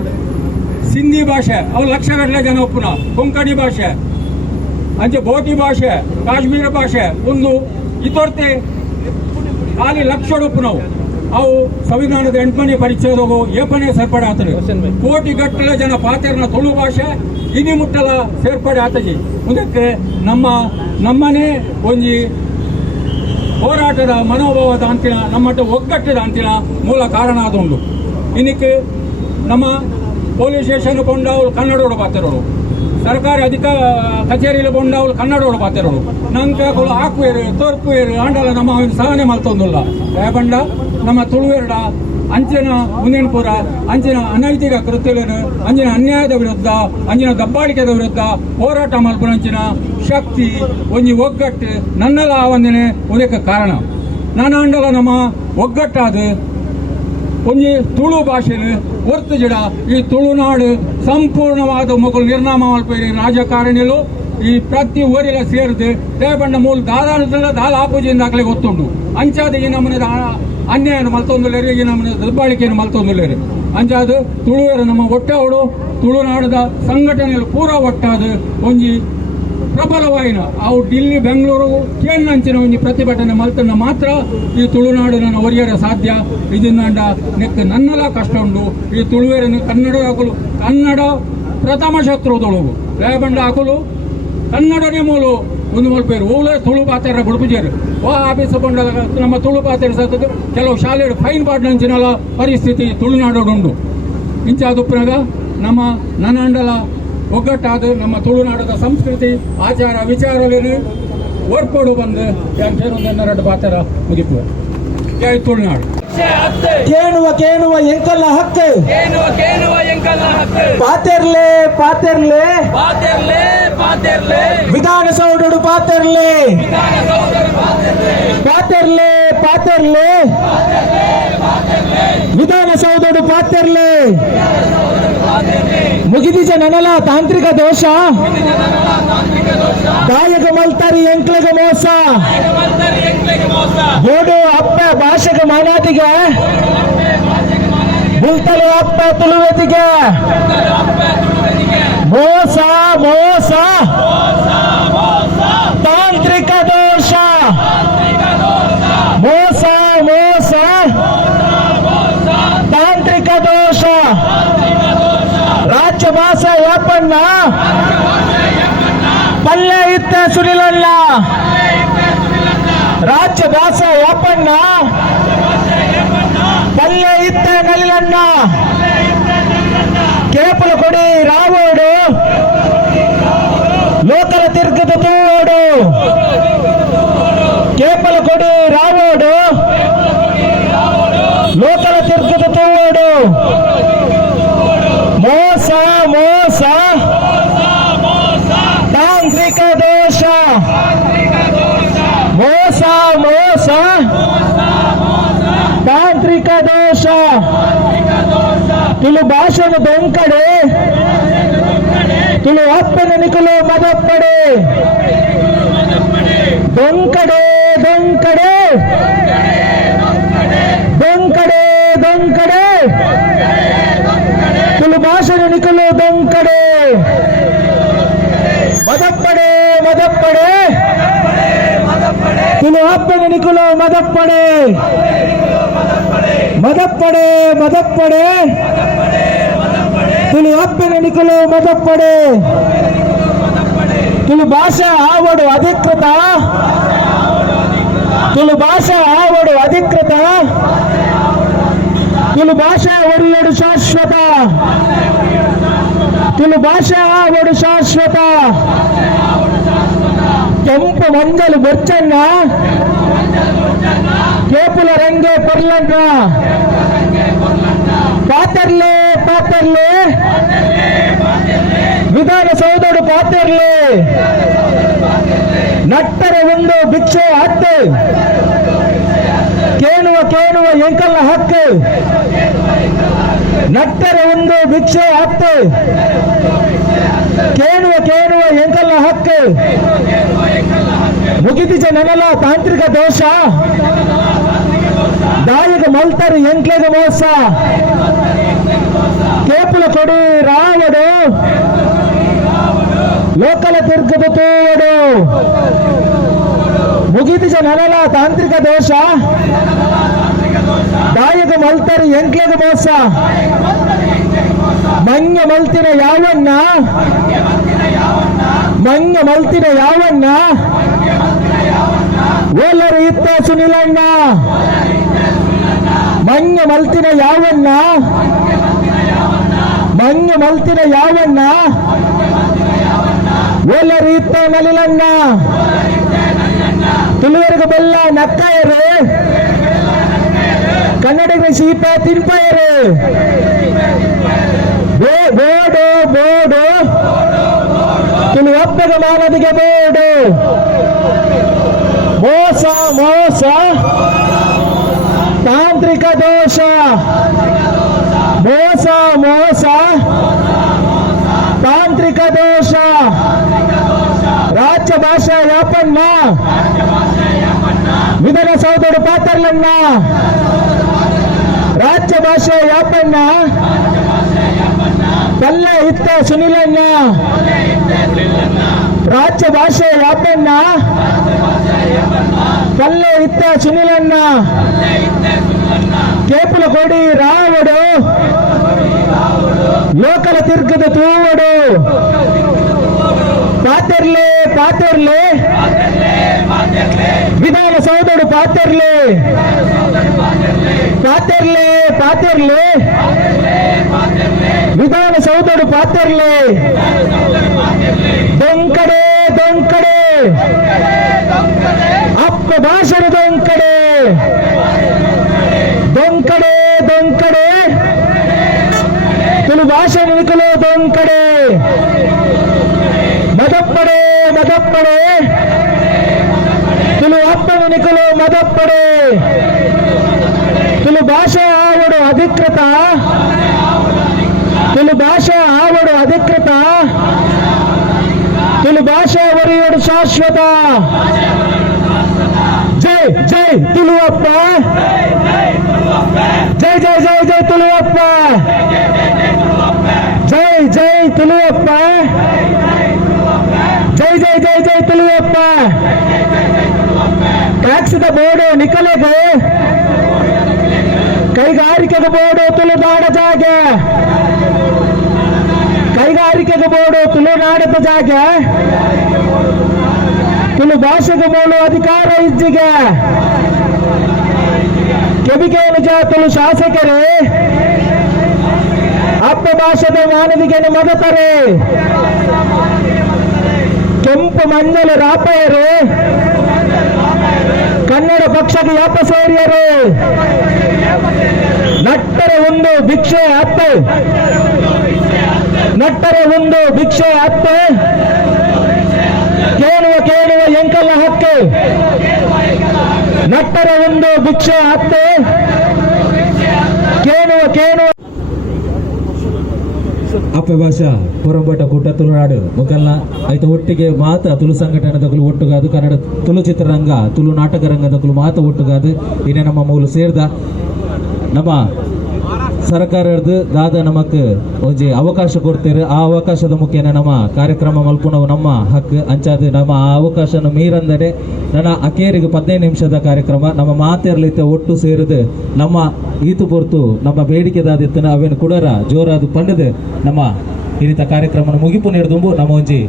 ಸಿಂಧಿ ಭಾಷೆ ಅವು ಲಕ್ಷಗಟ್ಟಲೆ ಜನ ಒಪ್ಪುನ, ಕೊಂಕಣಿ ಭಾಷೆ ಅಂಚೆ ಬೋಟಿ ಭಾಷೆ ಕಾಶ್ಮೀರ ಭಾಷೆ ಒಂದು ಇತೊರ್ತೆ ಖಾಲಿ ಲಕ್ಷಡೊಪ್ಪು ನಾವು ಅವು ಸಂವಿಧಾನದ 8ನೇ ಪರಿಚಯದವು ಏಪನೇ ಸೇರ್ಪಡೆ ಆತರು. ಕೋಟಿಗಟ್ಟಲೆ ಜನ ಪಾತೆರ್ನ ತುಳು ಭಾಷೆ ಇನಿ ಮುಟ್ಟಲ ಸೇರ್ಪಡೆ ಆತಜಿ. ಮುಂದಕ್ಕೆ ನಮ್ಮನೇ ಒಂಜಿ ಹೋರಾಟದ ಮನೋಭಾವದ ಅಂತಿನ ನಮ್ಮಟ್ಟ ಒಗ್ಗಟ್ಟದ ಅಂತಿನ ಮೂಲ ಕಾರಣ ಆದುಂಡು. ಇನ್ನಕ್ಕೆ ನಮ್ಮ ಪೊಲೀಸ್ ಸ್ಟೇಷನ್ ಕೊಂಡವ್ರು ಕನ್ನಡೋಡು ಪಾತೆರೋಡು, ಸರ್ಕಾರಿ ಕಚೇರಿಯಲ್ಲಿ ಕೊಂಡವ್ರು ಕನ್ನಡೋಡು ಪಾತೆರೋಡು, ನಂಗೆ ಹಾಕುವೇರು ತೋರ್ಪುವೇರು ಆಂಡಲ ನಮ್ಮ ಸಹನೆ ಮಲ್ತೊಂದುಲ್ಲ ಬಂಡ ನಮ್ಮ ತುಳುವೆರಡ ಅಂಚಿನ ಮುಂದಿನಪುರ ಅಂಚಿನ ಅನೈತಿಕ ಕೃತ್ಯಗಳನ್ನು ಅಂಚಿನ ಅನ್ಯಾಯದ ವಿರುದ್ಧ ಅಂಚಿನ ದಬ್ಬಾಳಿಕೆದ ವಿರುದ್ಧ ಹೋರಾಟ ಮಲ್ಪನಂಚಿನ ಶಕ್ತಿ ಒಂಜಿ ಒಗ್ಗಟ್ಟು ನನ್ನೆಲ್ಲ ಆವಂದನೆ ಉದಕ್ಕೆ ಕಾರಣ. ನಾನು ಅಂಡಲ ನಮ್ಮ ಒಗ್ಗಟ್ಟಾದ ಒಂಜಿ ತುಳು ಭಾಷೆನ ಹೊರ್ತು ಜಿಡ ಈ ತುಳುನಾಡು ಸಂಪೂರ್ಣವಾದ ಮಕ್ಕಳು ನಿರ್ನಾಮ ಮಲ್ಪೇರಿ ರಾಜಕಾರಣಿಗಳು ಈ ಪ್ರತಿ ಊರಿಲ ಸೇರಿದು ದೇವಣ್ಣ ಮೂಲ ದಾದ ಆಪೂಜಿಯಿಂದ ಆಗ್ಲೇ ಗೊತ್ತುಂಟು. ಅಂಚಾದ ಈ ನಮ್ಮನೆ ಅನ್ಯಾಯ ಮಲ್ತೊಂದುಲ್ಲೇರು, ಈ ನಮ್ಮನೆ ದಬ್ಬಾಳಿಕೆಯನ್ನು ಮಲ್ತೊಂದುಲ್ಲೇರು. ಅಂಚಾದ ತುಳುವರು ನಮ್ಮ ಒಟ್ಟಾವಡು ತುಳುನಾಡದ ಸಂಘಟನೆಯಲ್ಲಿ ಪೂರ ಒಟ್ಟಾದ ಒಂಜಿ ಪ್ರಬಲವಾಯಿನ ಅವು ಡಿಲ್ಲಿ ಬೆಂಗಳೂರು ಕೇನ್ನಂಚಿನ ಒಂಜಿ ಪ್ರತಿಭಟನೆ ಮಲ್ತನ್ನ ಮಾತ್ರ ಈ ತುಳುನಾಡು ನನ್ನ ಒರಿಯರ ಸಾಧ್ಯ. ಇದನ್ನ ನೆಕ್ ನನ್ನೆಲ್ಲ ಕಷ್ಟ ಉಂಡು. ಈ ತುಳುವೇರನ್ನು ಕನ್ನಡ ಪ್ರಥಮ ಶತ್ರು ತೊಳುಗು ರೇಬಂಡ ಹಾಕಲು ಕನ್ನಡನೇ ಮೂಲ ಒಂದು ಮಲ್ಪೇರು ಓಲೆ ತುಳು ಪಾತೆರ ಬುಡುಪುಜೇರು ವಾ ಆಫೀಸ್ ಬಂಡ ನಮ್ಮ ತುಳು ಪಾತೆರ ಸತ್ತದು ಕೆಲವು ಶಾಲೆಗಳು ಫೈನ್ ಪಾಡ್ನಂಚಿನಲ್ಲ ಪರಿಸ್ಥಿತಿ ತುಳುನಾಡು ಉಂಡು. ಇಂಚಾದುಪ್ಪನಾಗ ನಮ್ಮ ನನ್ನಂಡಲ ಒಗ್ಗಟ್ಟಾದ ನಮ್ಮ ತುಳುನಾಡದ ಸಂಸ್ಕೃತಿ ಆಚಾರ ವಿಚಾರಗಳನ್ನು ಒರ್ಪೋಡು ಬಂದು ಯಾನ್ ಸೇರೊಂದು ಪಾತ್ರ ಮುಗಿಪು ಜೈ ತುಳುನಾಡು. ಕೇಳುವ ಎಂಕಲ್ಲ ಹಕ್ಕು ಪಾತೆರ್ಲೆ ವಿಧಾನಸೌಧಡು ಪಾತೆರ್ಲೆ ವಿಧಾನಸೌಧಡು ಪಾತೆರ್ಲೆ ಮುಗಿದಿಜ ನನಲ ತಾಂತ್ರಿಕ ದೋಷ ದಾಯಗ ಮಲ್ತಾರಿ ಎಂಕ್ಲೆಗ ಮೋಸ ಬೋಡು ಅಪ್ಪ ಭಾಷೆಗ ಮಾನಾದಿಗೆ ಬುಲ್ತಲು ಅಪ್ಪ ತುಳುವೆತಿಗೆ ಮೋಸ ತಾಂತ್ರಿಕ ದೋಷ ಮೋಸ ತಾಂತ್ರಿಕ ದೋಷ ರಾಜ್ಯ ಭಾಷೆ ಯಾಪಣ್ಣ ಪಲ್ಲೆ ಇತ್ತ ಸುನಿಲಣ್ಣ ರಾಜ್ಯ ಭಾಷೆ ಯಾಪಣ್ಣ ಪಲ್ಲೆ ಇತ್ತ ನಲಿಲಣ್ಣ ಕೇಪಲ ಕೊಡಿ ರಾವೋಡು ಲೋಕಲ ತಿರ್ಗದ ತೂವೋಡು ಕೇಪಲ ಕೊಡಿ ರಾವೋಡು ಲೋಕಲ ತಿರ್ಗದ ತೂವೋಡು ಮೋಸ ತಾಂತ್ರಿಕ ದೋಷ ಮೋಸ ತಾಂತ್ರಿಕ ದೋಷ ತುಳು ಭಾಷೆನ ದೊಂಕಡೆ ತುಳು ಅಪ್ಪನ ನಿಕಲು ಮದಪ್ಪಡೆ ದೊಂಕಡೆ ತುಳು ಭಾಷೆನ ನಿಕಲು ದೊಂಕಡೆ ಮದಪ್ಪಡೆ ತುಳು ಅಪ್ಪನ ನಿಕಲು ಮದಪ್ಪಡೆ ತುಳು ಅಪ್ಪನ ನಿಕಲು ಮದಪ್ಪಡೆ ತುಳು ಭಾಷೆ ಆವಡು ಅಧಿಕೃತ ತುಳು ಭಾಷೆ ಆವಡು ಅಧಿಕೃತ ತುಳು ಭಾಷೆ ಒಡೆಯಡು ಶಾಶ್ವತ ತುಳು ಭಾಷೆ ಆವಡು ಶಾಶ್ವತ ಕೆಂಪು ಮಂಜಲು ಬೊಚ್ಚಣ್ಣ ಕೇಪುಲ ರಂಗೆ ಪರ್ಲಣ್ಣ ಪಾತೆರ್ಲೆ ವಿಧಾನಸೌಧಡು ಪಾತೆರ್ಲೆ ನಟ್ಟರೆ ಒಂದು ಭಿಕ್ಷೆ ಹತ್ತು ಕೇಳುವ ಎಂಕಲ್ಲ ಹಕ್ಕು ನಟ್ಟರೆ ಒಂದು ಭಿಕ್ಷೆ ಹತ್ತು ಕೇಳುವ ಎಂಕಲ್ಲ ಹಕ್ಕು ಮುಗಿದಿಜ ನನಲ ತಾಂತ್ರಿಕ ದೋಷ ದಾಯಗ ಮಲ್ತರು ಎಂಕ್ಲೆಗ ಮೋಸ ಕೇಪುಲ ಕೊಡಿ ರಾವಡು ಲೋಕಲ ತಿರ್ಗದ ತೂವಡು ಮುಗಿದಿಜ ನನಲ ತಾಂತ್ರಿಕ ದೋಷ ದಾಯಗ ಮಲ್ತರು ಎಂಕ್ಲೆಗ ಮೋಸ ಮಂಗ ಮಲ್ತಿನ ಯಾವಣ್ಣ ಓಲರು ಇತ್ತ ಸುನಿಲಣ್ಣ ಮಂಗ ಮಲ್ತಿನ ಯಾವಣ್ಣ ಓಲರು ಇತ್ತ ನಲಿಲಣ್ಣ ತುಳುವರೆಗೆ ಬೆಲ್ಲ ನಕ್ಕಾಯರು ಕನ್ನಡಿಗ ಶೀಪ ತಿನ್ಪಾಯರು ಬೋಡು ತುಳು ಒಬ್ಬಗ ಮಾನದಿಗೆ ಬೋಡು ಮೋಸ ತಾಂತ್ರಿಕ ದೋಷ ಮೋಸ ತಾಂತ್ರಿಕ ದೋಷ ರಾಜ್ಯ ಭಾಷಾ ಯಾಪಣ್ಣ ವಿಧಾನಸೌಧಡು ಪಾತರ್ಲಣ್ಣ ರಾಜ್ಯ ಭಾಷೆ ಯಾಪಣ್ಣ ಪಲ್ಲೆ ಇತ್ತ ಸುನಿಲಣ್ಣ ರಾಜ್ಯ ಭಾಷೆ ಯಾಪಣ್ಣ ಪಲ್ಲೆ ಇತ್ತ ಸುನಿಲಣ್ಣ ಕೇಪುಲ ಕೊಡಿ ರಾವಡು ಲೋಕಲ ತಿರ್ಗದ ತೂವಡು ಪಾತೆರ್ಲೆ ವಿಧಾನಸೌಧಡು ಪಾತೆರ್ಲೆ ವಿಧಾನಸೌಧಡು ಪಾತ್ರರ್ಲೆ ದೊಂಕಡೆ ದೊಂಕಡೆ ಅಪ್ಪ ಭಾಷಣ ದೊಂಕಡೆ ದೊಂಕಡೆ ದೊಂಕಡೆ ತುಳು ಭಾಷಣ ನಿಕಲು ದೊಂಕಡೆ ಮದಪ್ಪಡೆ ಮದಪ್ಪಡೆ ತುಳು ಅಪ್ಪನ ನಿಕಲು ಮದಪ್ಪಡೆ ತುಳು ಭಾಷೆ ಆವಡು ಅಧಿಕೃತ ತುಳು ಭಾಷೆ ಆವಡು ಅಧಿಕೃತ ತುಳು ಭಾಷೆ ಒರೆಯೋಡು ಶಾಶ್ವತ ಜೈ ಜೈ ತುಳುವಪ್ಪ ಜೈ ಜೈ ಜೈ ಜೈ ತುಳುವಪ್ಪ ಜೈ ಜೈ ತುಳುವಪ್ಪ ಜೈ ಜೈ ಜೈ ಜೈ ತುಳುವಪ್ಪ ಟ್ಯಾಕ್ಸಿದ ಬೋರ್ಡು ನಿಕಲೆಗೆ ಕೈಗಾರಿಕೆಗೆ ಬೋರ್ಡು ತುಳುನಾಡ ಜಾಗೆ ಕೈಗಾರಿಕೆಗೆ ಬೋರ್ಡು ತುಳುನಾಡದ ಜಾಗೆ ತುಳು ಭಾಷೆಗೆ ಮೂಲ ಅಧಿಕಾರ ಇಜ್ಜಿಗೆ ಕೆಬಿಕೆ ನಿಜ ತುಳು ಶಾಸಕರೇ ಅಪ್ಪ ಭಾಷೆದ ಮಾನವಿಗೆ ಮಗತಾರೆ ಕೆಂಪು ಮಂಜಲ ರಾಪಯರು ಕನ್ನಡ ಪಕ್ಷಕ್ಕೆ ಯಾಪ ಸೇರಿಯರು ನಟ್ಟರೆ ಒಂದು ಭಿಕ್ಷೆ ಹತ್ತು ನಟ್ಟರೆ ಒಂದು ಭಿಕ್ಷೆ ಹತ್ತು ಕೇಳುವ ಕೇಳುವ ಎಂಕಲ್ಲ ಹಕ್ಕು ನಟ್ಟರೆ ಒಂದು ಭಿಕ್ಷೆ ಹತ್ತು ಕೇಳುವ ಕೇಳುವ ಅಪ್ಪ ಭಾಷಾ ಹೊರಬಟ ಕೂಟ ತುಳುನಾಡು ಮುಖಲ್ನ ಐತ ಒಟ್ಟಿಗೆ ಮಾತ ತುಳು ಸಂಘಟನೆದಗಳು ಒಟ್ಟುಗಾದು ಕನ್ನಡ ತುಳು ಚಿತ್ರರಂಗ ತುಳು ನಾಟಕ ರಂಗದಗಳು ಮಾತ ಒಟ್ಟುಗಾದು ಇನ್ನೇ ನಮ್ಮ ಮೂಲ ಸೇರ್ದ ನಮ್ಮ ಸರ್ಕಾರದ ದಾದ ನಮಕ್ ಒಂಜಿ ಅವಕಾಶ ಕೊಡ್ತೀರಿ ಆ ಅವಕಾಶದ ಮುಖೇನ ನಮ್ಮ ಕಾರ್ಯಕ್ರಮ ಮಲ್ಪುನವು ನಮ್ಮ ಹಕ್ಕು ಅಂಚಾದ ನಮ್ಮ ಆ ಅವಕಾಶನ ಮೀರಂದರೆ ನನ್ನ ಅಕೇರಿಗೆ 15 ನಿಮಿಷದ ಕಾರ್ಯಕ್ರಮ ನಮ್ಮ ಮಾತೆರ್ಲಿತ್ತೆ ಒಟ್ಟು ಸೇರಿದು ನಮ್ಮ ಈತು ಪೊರ್ತು ನಮ್ಮ ಬೇಡಿಕೆ ದಾದಿತ್ತನ ಅವೇನು ಕುಡರ ಜೋರಾದು ಪಂಡದು ನಮ್ಮ ಈ ರೀತಿ ಕಾರ್ಯಕ್ರಮ ಮುಗಿಪು ನೀಡಿದುಂಬು ನಮ್ಮ ಒಂಜಿ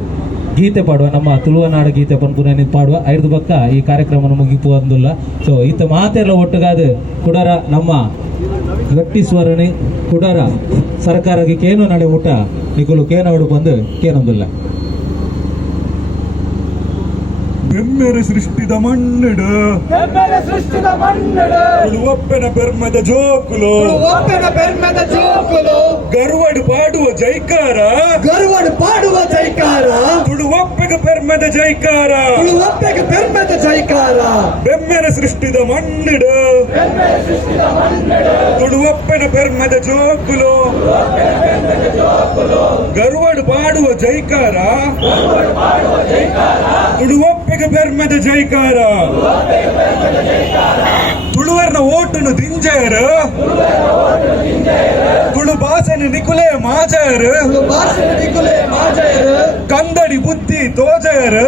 ಗೀತೆ ಪಾಡುವ ನಮ್ಮ ತುಳುವನಾಡು ಗೀತೆ ಪನ್ಪುನ ಪಾಡುವ 5 ಬಕ್ಕ ಈ ಕಾರ್ಯಕ್ರಮ ಮುಗಿಪು ಅಂದುಲ್ಲ ಸೊ ಈತ ಮಾತೆಲ್ಲ ಒಟ್ಟುಗಾದು ಕುಡರ ನಮ್ಮ ಗಟ್ಟಿ ಸ್ವರಣಿ ಕುಡರ ಸರ್ಕಾರಕ್ಕೆ ಕೇನು ನಡೆ ಊಟ ನಿಕುಲು ಕೇನವಡು ಬಂದು ಕೇನೊಂದಿಲ್ಲ ಬೆಮ್ಮೆರೆ ಸೃಷ್ಟಿದ ಮಣ್ಣಡು ಒಪ್ಪೆನ ಬೆರ್ಮದ ಜೋಕುಲು ಗರ್ವಡು ಪಾಡುವ ಜೈಕಾರ ತುಳು ಒಪ್ಪೆಗೆ ಬೆರ್ಮದ ಜೈಕಾರ ಬೆಮ್ಮೆರೆ ಸೃಷ್ಟಿದ ಮಣ್ಣಡು ತುಳು ಒಪ್ಪೆನ ಬೆರ್ಮದ ಜೋಕುಲು ಗರ್ವಡು ಪಾಡುವ ಜೈಕಾರ ತುಳು ಒಪ್ಪೆಗೆ ಬೆರ್ಮದ ಜೈಕಾರ ತುಳುವರ್ನ ಓಟನ್ನು ದಿಂಜರು ತುಳು ಭಾಷೆನ ನಿಕುಲೆ ಮಾಜರು ಕಂದಡಿ ಬುದ್ಧಿ ತೋಜರು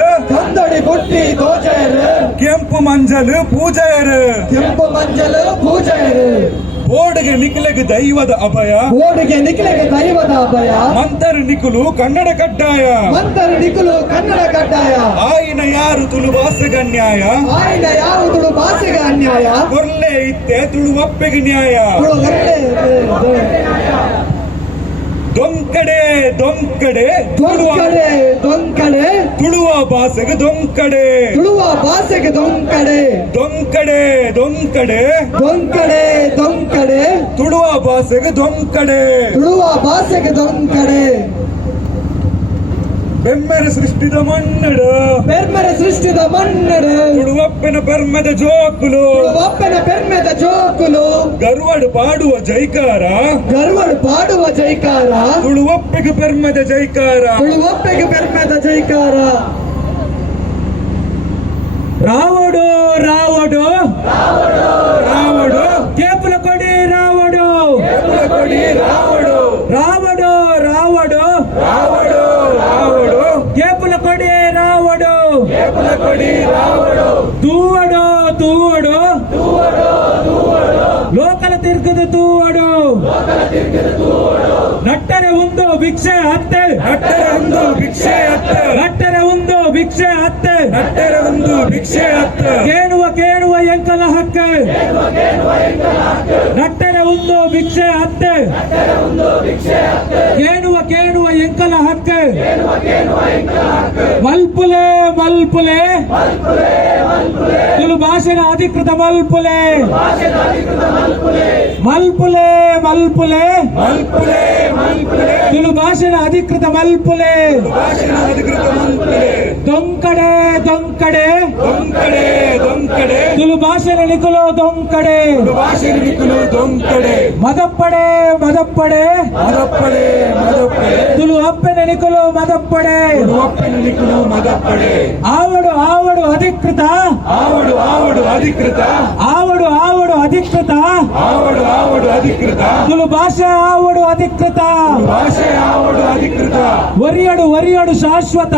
ಕೆಂಪು ಮಂಜಲು ಪೂಜೆಯರು ಬೋರ್ಡ್ಗೆ ನಿಖಿಲೆಗೆ ದೈವದ ಅಭಯ ಮಂತರು ನಿಖುಲು ಕನ್ನಡ ಕಡ್ಡಾಯ ಆಯಿನ ಯಾರು ತುಳು ಭಾಷೆಗೆ ಅನ್ಯಾಯ ಕೊರ್ಲೆ ಇತ್ತೆ ತುಳು ಒಪ್ಪೆಗೆ ನ್ಯಾಯ ದೊಂಕಡೆ ತುಳುವ ಭಾಷೆಗೆ ದೊಂಕಡೆ ತುಳುವ ಭಾಷೆಗೆ ದೊಂಕಡೆ ಬೆಮ್ಮೆರೆ ಸೃಷ್ಟಿದ ಮಣ್ಣಡು ತುಳುವಪ್ಪನ ಬೆರ್ಮದ ಜೋಕುಲು ಗರ್ವಡು ಪಾಡುವ ಜೈಕಾರ ತುಳುವಪ್ಪೆಗೆ ಬೆರ್ಮದ ಜೈಕಾರ ರಾವಡು ಕೇಪುಲ ಕೊಡಿ ರಾವಡು ಕೇಪುಲ ಕೊಡಿ ರಾವಡು ತೂವಡು ಲೋಕಲ ತಿರ್ಗದ ತೂವಡು ನಟ್ಟರೆ ಒಂದು ಭಿಕ್ಷೆ ಹತ್ತೆ ಕೇಳುವ ಎಂಕಲ ಹಕ್ಕ ನಟ್ಟರೆ ಒಂದು ಭಿಕ್ಷೆ ಅತ್ತೆ ಕೇಳುವ ಎಂಕಲ ಹಕ್ಕೆ ಮಲ್ಪುಲೆ ಮಲ್ಪುಲೆ ತುಳು ಭಾಷೆನ ಅಧಿಕೃತ ಮಲ್ಪುಲೆ ಮಲ್ಪುಲೆ ಮಲ್ಪುಲೆ ತುಳು ಭಾಷೆನ ಅಧಿಕೃತ ಮಲ್ಪುಲೆ ದೊಂಕಡೆ ದೊಂಕಡೆ ತುಳು ಭಾಷೆನ ನಿಕುಲು ದೊಂಕಡೆ ಮದಪ್ಪಡೆ ಮದಪ್ಪಡೆ ತುಳು ಅಪ್ಪನ ನಿಕುಲು ಮದಪ್ಪಡೆ ಆವಡು ಆವಡು ಅಧಿಕೃತ ಅಧಿಕೃತ ತುಳು ಭಾಷೆ ಆವಡು ಅಧಿಕೃತ ಒರಿಯಡು ಶಾಶ್ವತ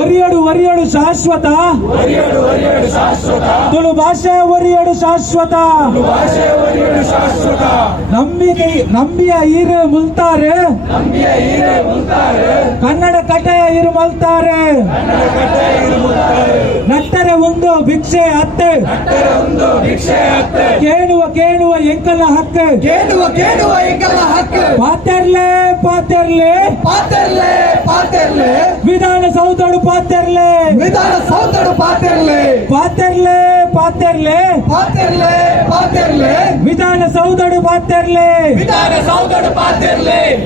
ಒರಿಯಡು ಶಾಶ್ವತ ತುಳು ಭಾಷೆ ಒರಿಯಡು ಶಾಶ್ವತ ನಂಬಿಯ ಈರು ಮುಲ್ತಾರೆ ಕನ್ನಡ ಕಟ್ಟೆಯ ಇರು ಮಲ್ತಾರೆ ನಟ್ಟರೆ ಒಂದು ಭಿಕ್ಷೆ ಅತ್ತೆ ಕೇಳುವ ಎಂಕಲ ಹಕ್ಕೆ ಪಾತೆರ್ಲೆ ವಿಧಾನಸೌಧಡು ಪಾತೆರ್ಲೆ ವಿಧಾನಸೌಧಡು ಪಾತೆರ್ಲೆ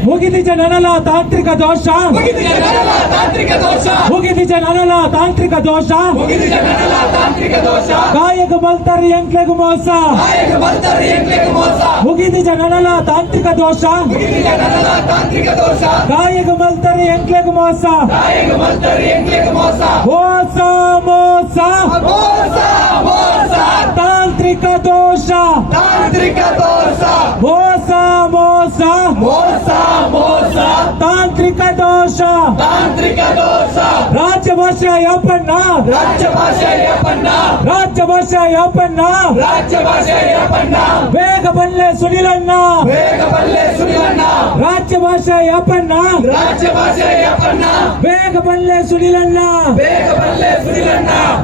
ಮುಗಿದಿಜ ನನಲ ತಾಂತ್ರಿಕ ದೋಷ ಕಾಯಕ ಮಲ್ತಾರೆ ಎಂಕ್ಲೆಗು ಮೋಸ ಮುಗಿದಿಜ ನನಲ ತಾಂತ್ರಿಕ ದೋಷ ಕಾಯಕ ಮಲ್ತಾರೆ ಎಂಕ್ಲೆಗು ಮೋಸ ತಾಂತ್ರಿಕ ದೋಷ ತಾಂತ್ರಿಕ ದೋಷ ರಾಜ್ಯ ಭಾಷೆ ಯಾಪನ್ನ ಬೇಗ ಬಲ್ಲೆ ಸುನಿಲಣ್ಣ ರಾಜ್ಯ ಭಾಷೆ ಯಾಪನ್ನ ಬೇಗ ಬಲ್ಲೆ ಸುನಿಲಣ್ಣ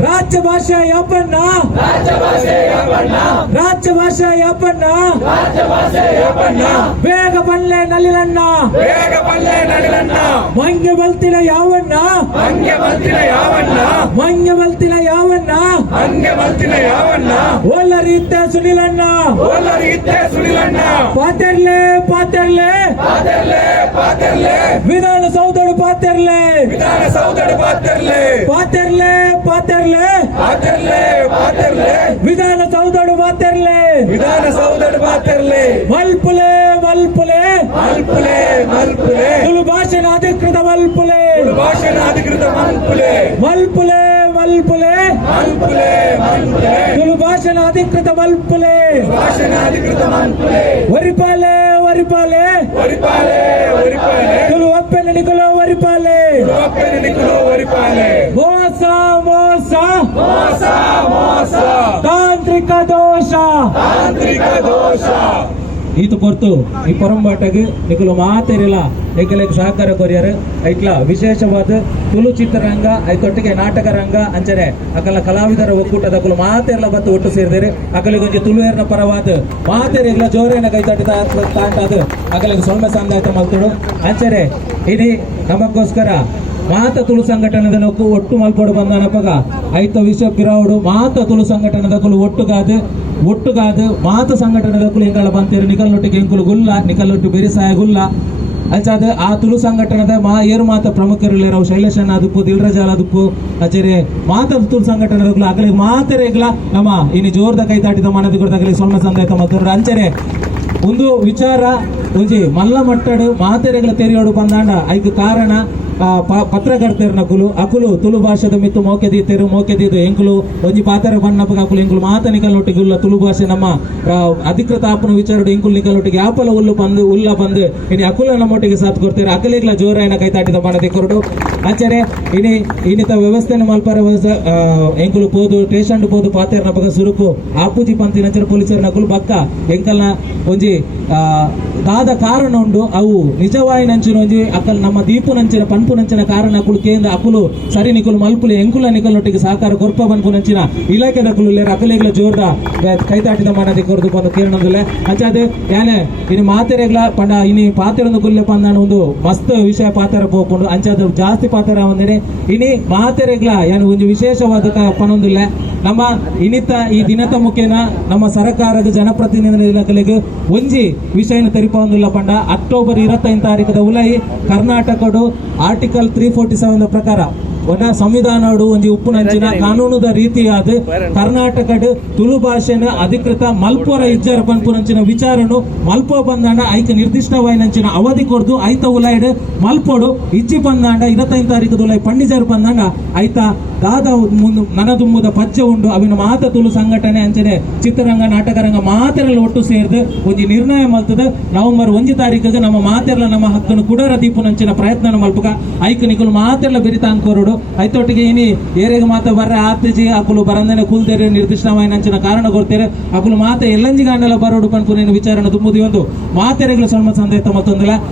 ರಾಜ್ಯ ಭಾಷೆ ಯಾಪನ್ನ ಬೇಗ ಬಲ್ಲೆ ನಲಿಲಣ್ಣ ಮಂಗೆ ಬಲ್ತಿನ ಯಾವಣ್ಣ ಓಲರಿತ್ತೆ ಸುನಿಲಣ್ಣ ಪಾತೆರ್ಲೆ ವಿಧಾನಸೌಧಡು ಪಾತೆರ್ಲೆ ವಿಧಾನಸೌಧಡು ಪಾತೆರ್ಲೆ ಮಲ್ಪುಲೆ ತುಳು ಭಾಷೆನ ಅಧಿಕೃತ ಮಲ್ಪುಲೆ ತುಳು ಭಾಷೆನ ಅಧಿಕೃತ ಮಲ್ಪುಲೆ ಒರಿಪಾಲೆ ತುಳು ಒಪ್ಪೆನ ನಿಕುಲು ಒರಿಪಾಲೆ ಮೋಸ ತಾಂತ್ರಿಕ ದೋಷ ಈತು ಕೊರ್ತು ಈ ಪರಂಬಾಟಗೆ ನಿಕುಲು ಮಾತೆರಿಲ್ಲ ಐಕಲೆಗ್ ಸಹಕಾರ ಕೊರಿಯರ್ ಐಕ್ಲ ವಿಶೇಷವಾದ ತುಳು ಚಿತ್ರರಂಗ ಐತೊಟ್ಟಿಗೆ ನಾಟಕ ರಂಗ ಅಂಚನೆ ಅಕಲ ಕಲಾವಿದರ ಒಕ್ಕೂಟದ ಕುಲು ಮಾತೆರ್ಲ ಬತ್ತು ಒಟ್ಟು ಸೇರಿದರೆ ಅಕಲಿಗೊಂದು ತುಳುವೇರ್ನ ಪರವಾದ ಮಾತೆರಿಗ್ಲ ಜೋರೇನ ಕೈತೊಟ್ಟಿದ ತಾಂಟಾದ ಅಕಲಿಗೆ ಸೊಳ್ಮೆ ಸಂದಾಯತ ಮಲ್ತುಡು ಅಂಚನೆ ಇಡೀ ನಮಗೋಸ್ಕರ ಮಾತ ತುಳು ಸಂಘಟನೆದ ನಕ್ಕು ಒಟ್ಟು ಮಲ್ಪಡು ಬಂದ ನಪಗ ಐತ ವಿಶ್ವ ಪಿರಾವುಡು ಮಾತ ತುಳು ಸಂಘಟನೆದ ಕುಲು ಒಟ್ಟುಗಾದು ಮಾತ ಸಂಘಟನೆದ ಕುಲು ಎಂಗಳ ಬಂತೇರು ನಿಕಲ್ನೊಟ್ಟಿಗೆ ಎಂಕುಲು ಗುಲ್ಲ ನಿಕಲ್ನೊಟ್ಟು ಬೆರಿಸಾಯ ಗುಲ್ಲ ಅಂಚಾದ ಆ ತುಳು ಸಂಘಟನೆದ ಏರು ಮಾತ ಪ್ರಮುಖರು ಶೈಲೇಶನ್ ಅದುಪ್ಪು ದಿಲ್ರಜಾಲ್ ಅದುಪ್ಪು ಆಚೆರೆ ಮಾತ ತುಳು ಸಂಘಟನೆದ ಅಗಲಿಗೆ ಮಾತೆರೆಗ್ಲ ನಮ್ಮ ಇನ್ನು ಜೋರ್ದ ಕೈ ತಾಟಿದ ಮನದ ಅಗಲಿಗೆ ಸೊಳ್ಮೆ ಸಂದಾಯತ ಮತ್ತು ಅಂಚೆರೆ ಒಂದು ವಿಚಾರ ಒಂಜಿ ಮಲ್ಲ ಮಟ್ಟಡು ಮಾತೆರೆಗಳ ತೆರೆಯೋಡು ಬಂದಾಂಡ ಐದು ಕಾರಣ ಪತ್ರಕರ್ತರ ಅಕುಲು ತುಳು ಭಾಷೆದ ಮಿತ್ತು ಮೋಕೆದೀದು ಎಂಕುಲು ಒಂಜಿ ಪಾತರ ಬಣ್ಣಪ್ಪಗ ಅಕುಲು ಎಂಕುಲು ಮಾತನಿಕಲೊಟ್ಟಿಗೆ ಉಲ್ಲ ತುಳು ಭಾಷೆ ನಮ್ಮ ಅಧಿಕೃತ ಆಪನ ವಿಚಾರಡು ಎಂಕುಲು ನಿಕಲೊಟ್ಟಿಗೆ ಆಪಲ ಉಲ್ಲ ಬಂದು ಇನಿ ಅಕುಲ ನಮ್ಮೊಟ್ಟಿಗೆ ಸಾಥ್ ಕೊಡ್ತಾರೆ ಅಕಲಿಗ್ಲ ಜೋರಾಯನ ಕೈತಾಟಿದ ಮಾಡದೆ ಕೊರಡು ಅಂಚನೆ ಇನ್ನಿತ ವ್ಯವಸ್ಥೆನ ಮಲ್ಪರ ಎಂಕುಲು ಪೋದು ಸ್ಟೇಷನ್ ಪೋದು ಪಾತೆರ್ನ ಬಗ ಸುರುಕು ಆಪೂಜಿ ಪಂತಿನ ಪೊಲೀಸರ ನಕುಲು ಬಕ್ಕ ಎಂಕಲ್ನ ಒಂಜಿ ದಾದ ಕಾರಣ ಉಂಡು ಅವು ನಿಜವಾಯಿ ನಂಚಿನ ಒಂಜಿ ಅಕ್ಕಲ್ ನಮ್ಮ ದೀಪು ನಂಚಿನ ಪನ್ಪು ನಂಚಿನ ಕಾರಣ ಅಕುಲು ಕೇಂದ್ರ ಅಕುಲು ಸರಿ ನಿಕುಲು ಮಲ್ಪುಲೆ ಎಂಕುಲ ನಿಕಲ್ನೊಟ್ಟಿಗೆ ಸಹಕಾರ ಕೊರ್ಪ ಪನ್ಪು ನಂಚಿನ ಇಲಾಖೆದ ಅಕುಲು ಅಕಲೇಗ್ಲ ಜೋರ್ದ ಕೈತಾಟಿದ ಮಾಡದಿ ಕೊರದು ಬಂದು ಕೇಳೋದಿಲ್ಲ ಅಂಚಾದೆ ಯಾನೆ ಇನ್ನು ಮಾತೆರೆಗ್ಲ ಪಂಡ ಇನಿ ಪಾತೆರೊಂದು ಗುಲ್ಲೆ ಪಂದಾಣ ಒಂದು ಮಸ್ತ್ ವಿಷಯ ಪಾತೆರ ಪೋಕೊಂಡು ಅಂಚಾದ ಜಾಸ್ತಿ ಪಾತೆರ ಒಂದೇನೆ ಇನಿ ಮಾತೆರೆಗ್ಲ ಏನು ಒಂದು ವಿಶೇಷವಾದ ಪನೊಂದಿಲ್ಲ ನಮ್ಮ ಇನಿತ ಈ ದಿನದ ಮುಖೇನ ನಮ್ಮ ಸರ್ಕಾರದ ಜನಪ್ರತಿನಿಧಿಗಳಿಗೆ ಒಂಜಿ ವಿಷಯನ ತೆರಿಪೊಂದಿಲ್ಲ ಪಂಡ ಅಕ್ಟೋಬರ್ 25 ತಾರೀಕದ ಉಲೈ ಕರ್ನಾಟಕಡು ಆರ್ಟಿಕಲ್ 347 ಪ್ರಕಾರ ಒನ ಸಂವಿಧಾನಡು ಒಂಜಿ ಉಪ್ಪುನಂಚಿನ ಕಾನೂನುದ ರೀತಿಯಾದ ಕರ್ನಾಟಕಡ್ ತುಳು ಭಾಷೆನ ಅಧಿಕೃತ ಮಲ್ಪೋರ ಇಜ್ಜರ ಪನ್ಪುನಂಚಿನ ವಿಚಾರನು ಮಲ್ಪೋ ಬಂದಾಂಡ ಐಕ ನಿರ್ದಿಷ್ಟವಾಯಿನಂಚಿನ ಅವಧಿ ಕೊರ್ದು ಐತ ಉಲೈಡ್ ಮಲ್ಪೋಡು ಇಜ್ಜಿ ಬಂದಾಂಡ 25 ತಾರೀಕದ ಉಲೈ ಪಂಡಿಜರ್ ಬಂದಾಂಡ ಐತ ದಾದ ಮನದುಂಬುದ ಪಜ್ಜೆ ಉಂಡು ಅವಿನ ಮಾತ ತುಳು ಸಂಘಟನೆ ಅಂಚನೆ ಚಿತ್ರರಂಗ ನಾಟಕರಂಗ ಮಾತೆರಲ್ಲ ಒಟ್ಟು ಸೇರ್ದು ಒಂಜಿ ನಿರ್ಣಯ ಮಲ್ತದ ನವೆಂಬರ್ 1 ತಾರೀಕಿಗೆ ನಮ್ಮ ಮಾತೆರ್ಲ ನಮ್ಮ ಹಕ್ಕನ್ನು ಕುಡರ ದೀಪುನಂಚಿನ ಪ್ರಯತ್ನ ಮಲ್ಪಗ ಐಕ ನಿಕುಲು ಮಾತೆರ್ಲ ಬೆರಿತಾಂಕೋರುಡು ಐತೊಟ್ಟಿಗೆ ಇನಿ ಏರೆಗೆ ಮಾತ ಬರ್ರೆ ಆತಜಿ ಅಕುಲು ಬರಂದನೆ ಕುಲ್ದೇರೆ ನಿರ್ದಿಷ್ಟವಾಯಿನಂಚಿನ ಕಾರಣ ಕೊಡ್ತೇರೆ ಅಕುಲು ಮಾತೆ ಎಲ್ಲಂಜಿಗಾಂಡಲ ಬರೋಡು ಪನ್ಪುನೇನು ವಿಚಾರಣ ತುಂಬುದು ಒಂದು ಮಾತೆರೆಗಳ ಸೊಲ್ಮ ಸಂದೇತ ಮತ್ತೊಂದಿಲ್ಲ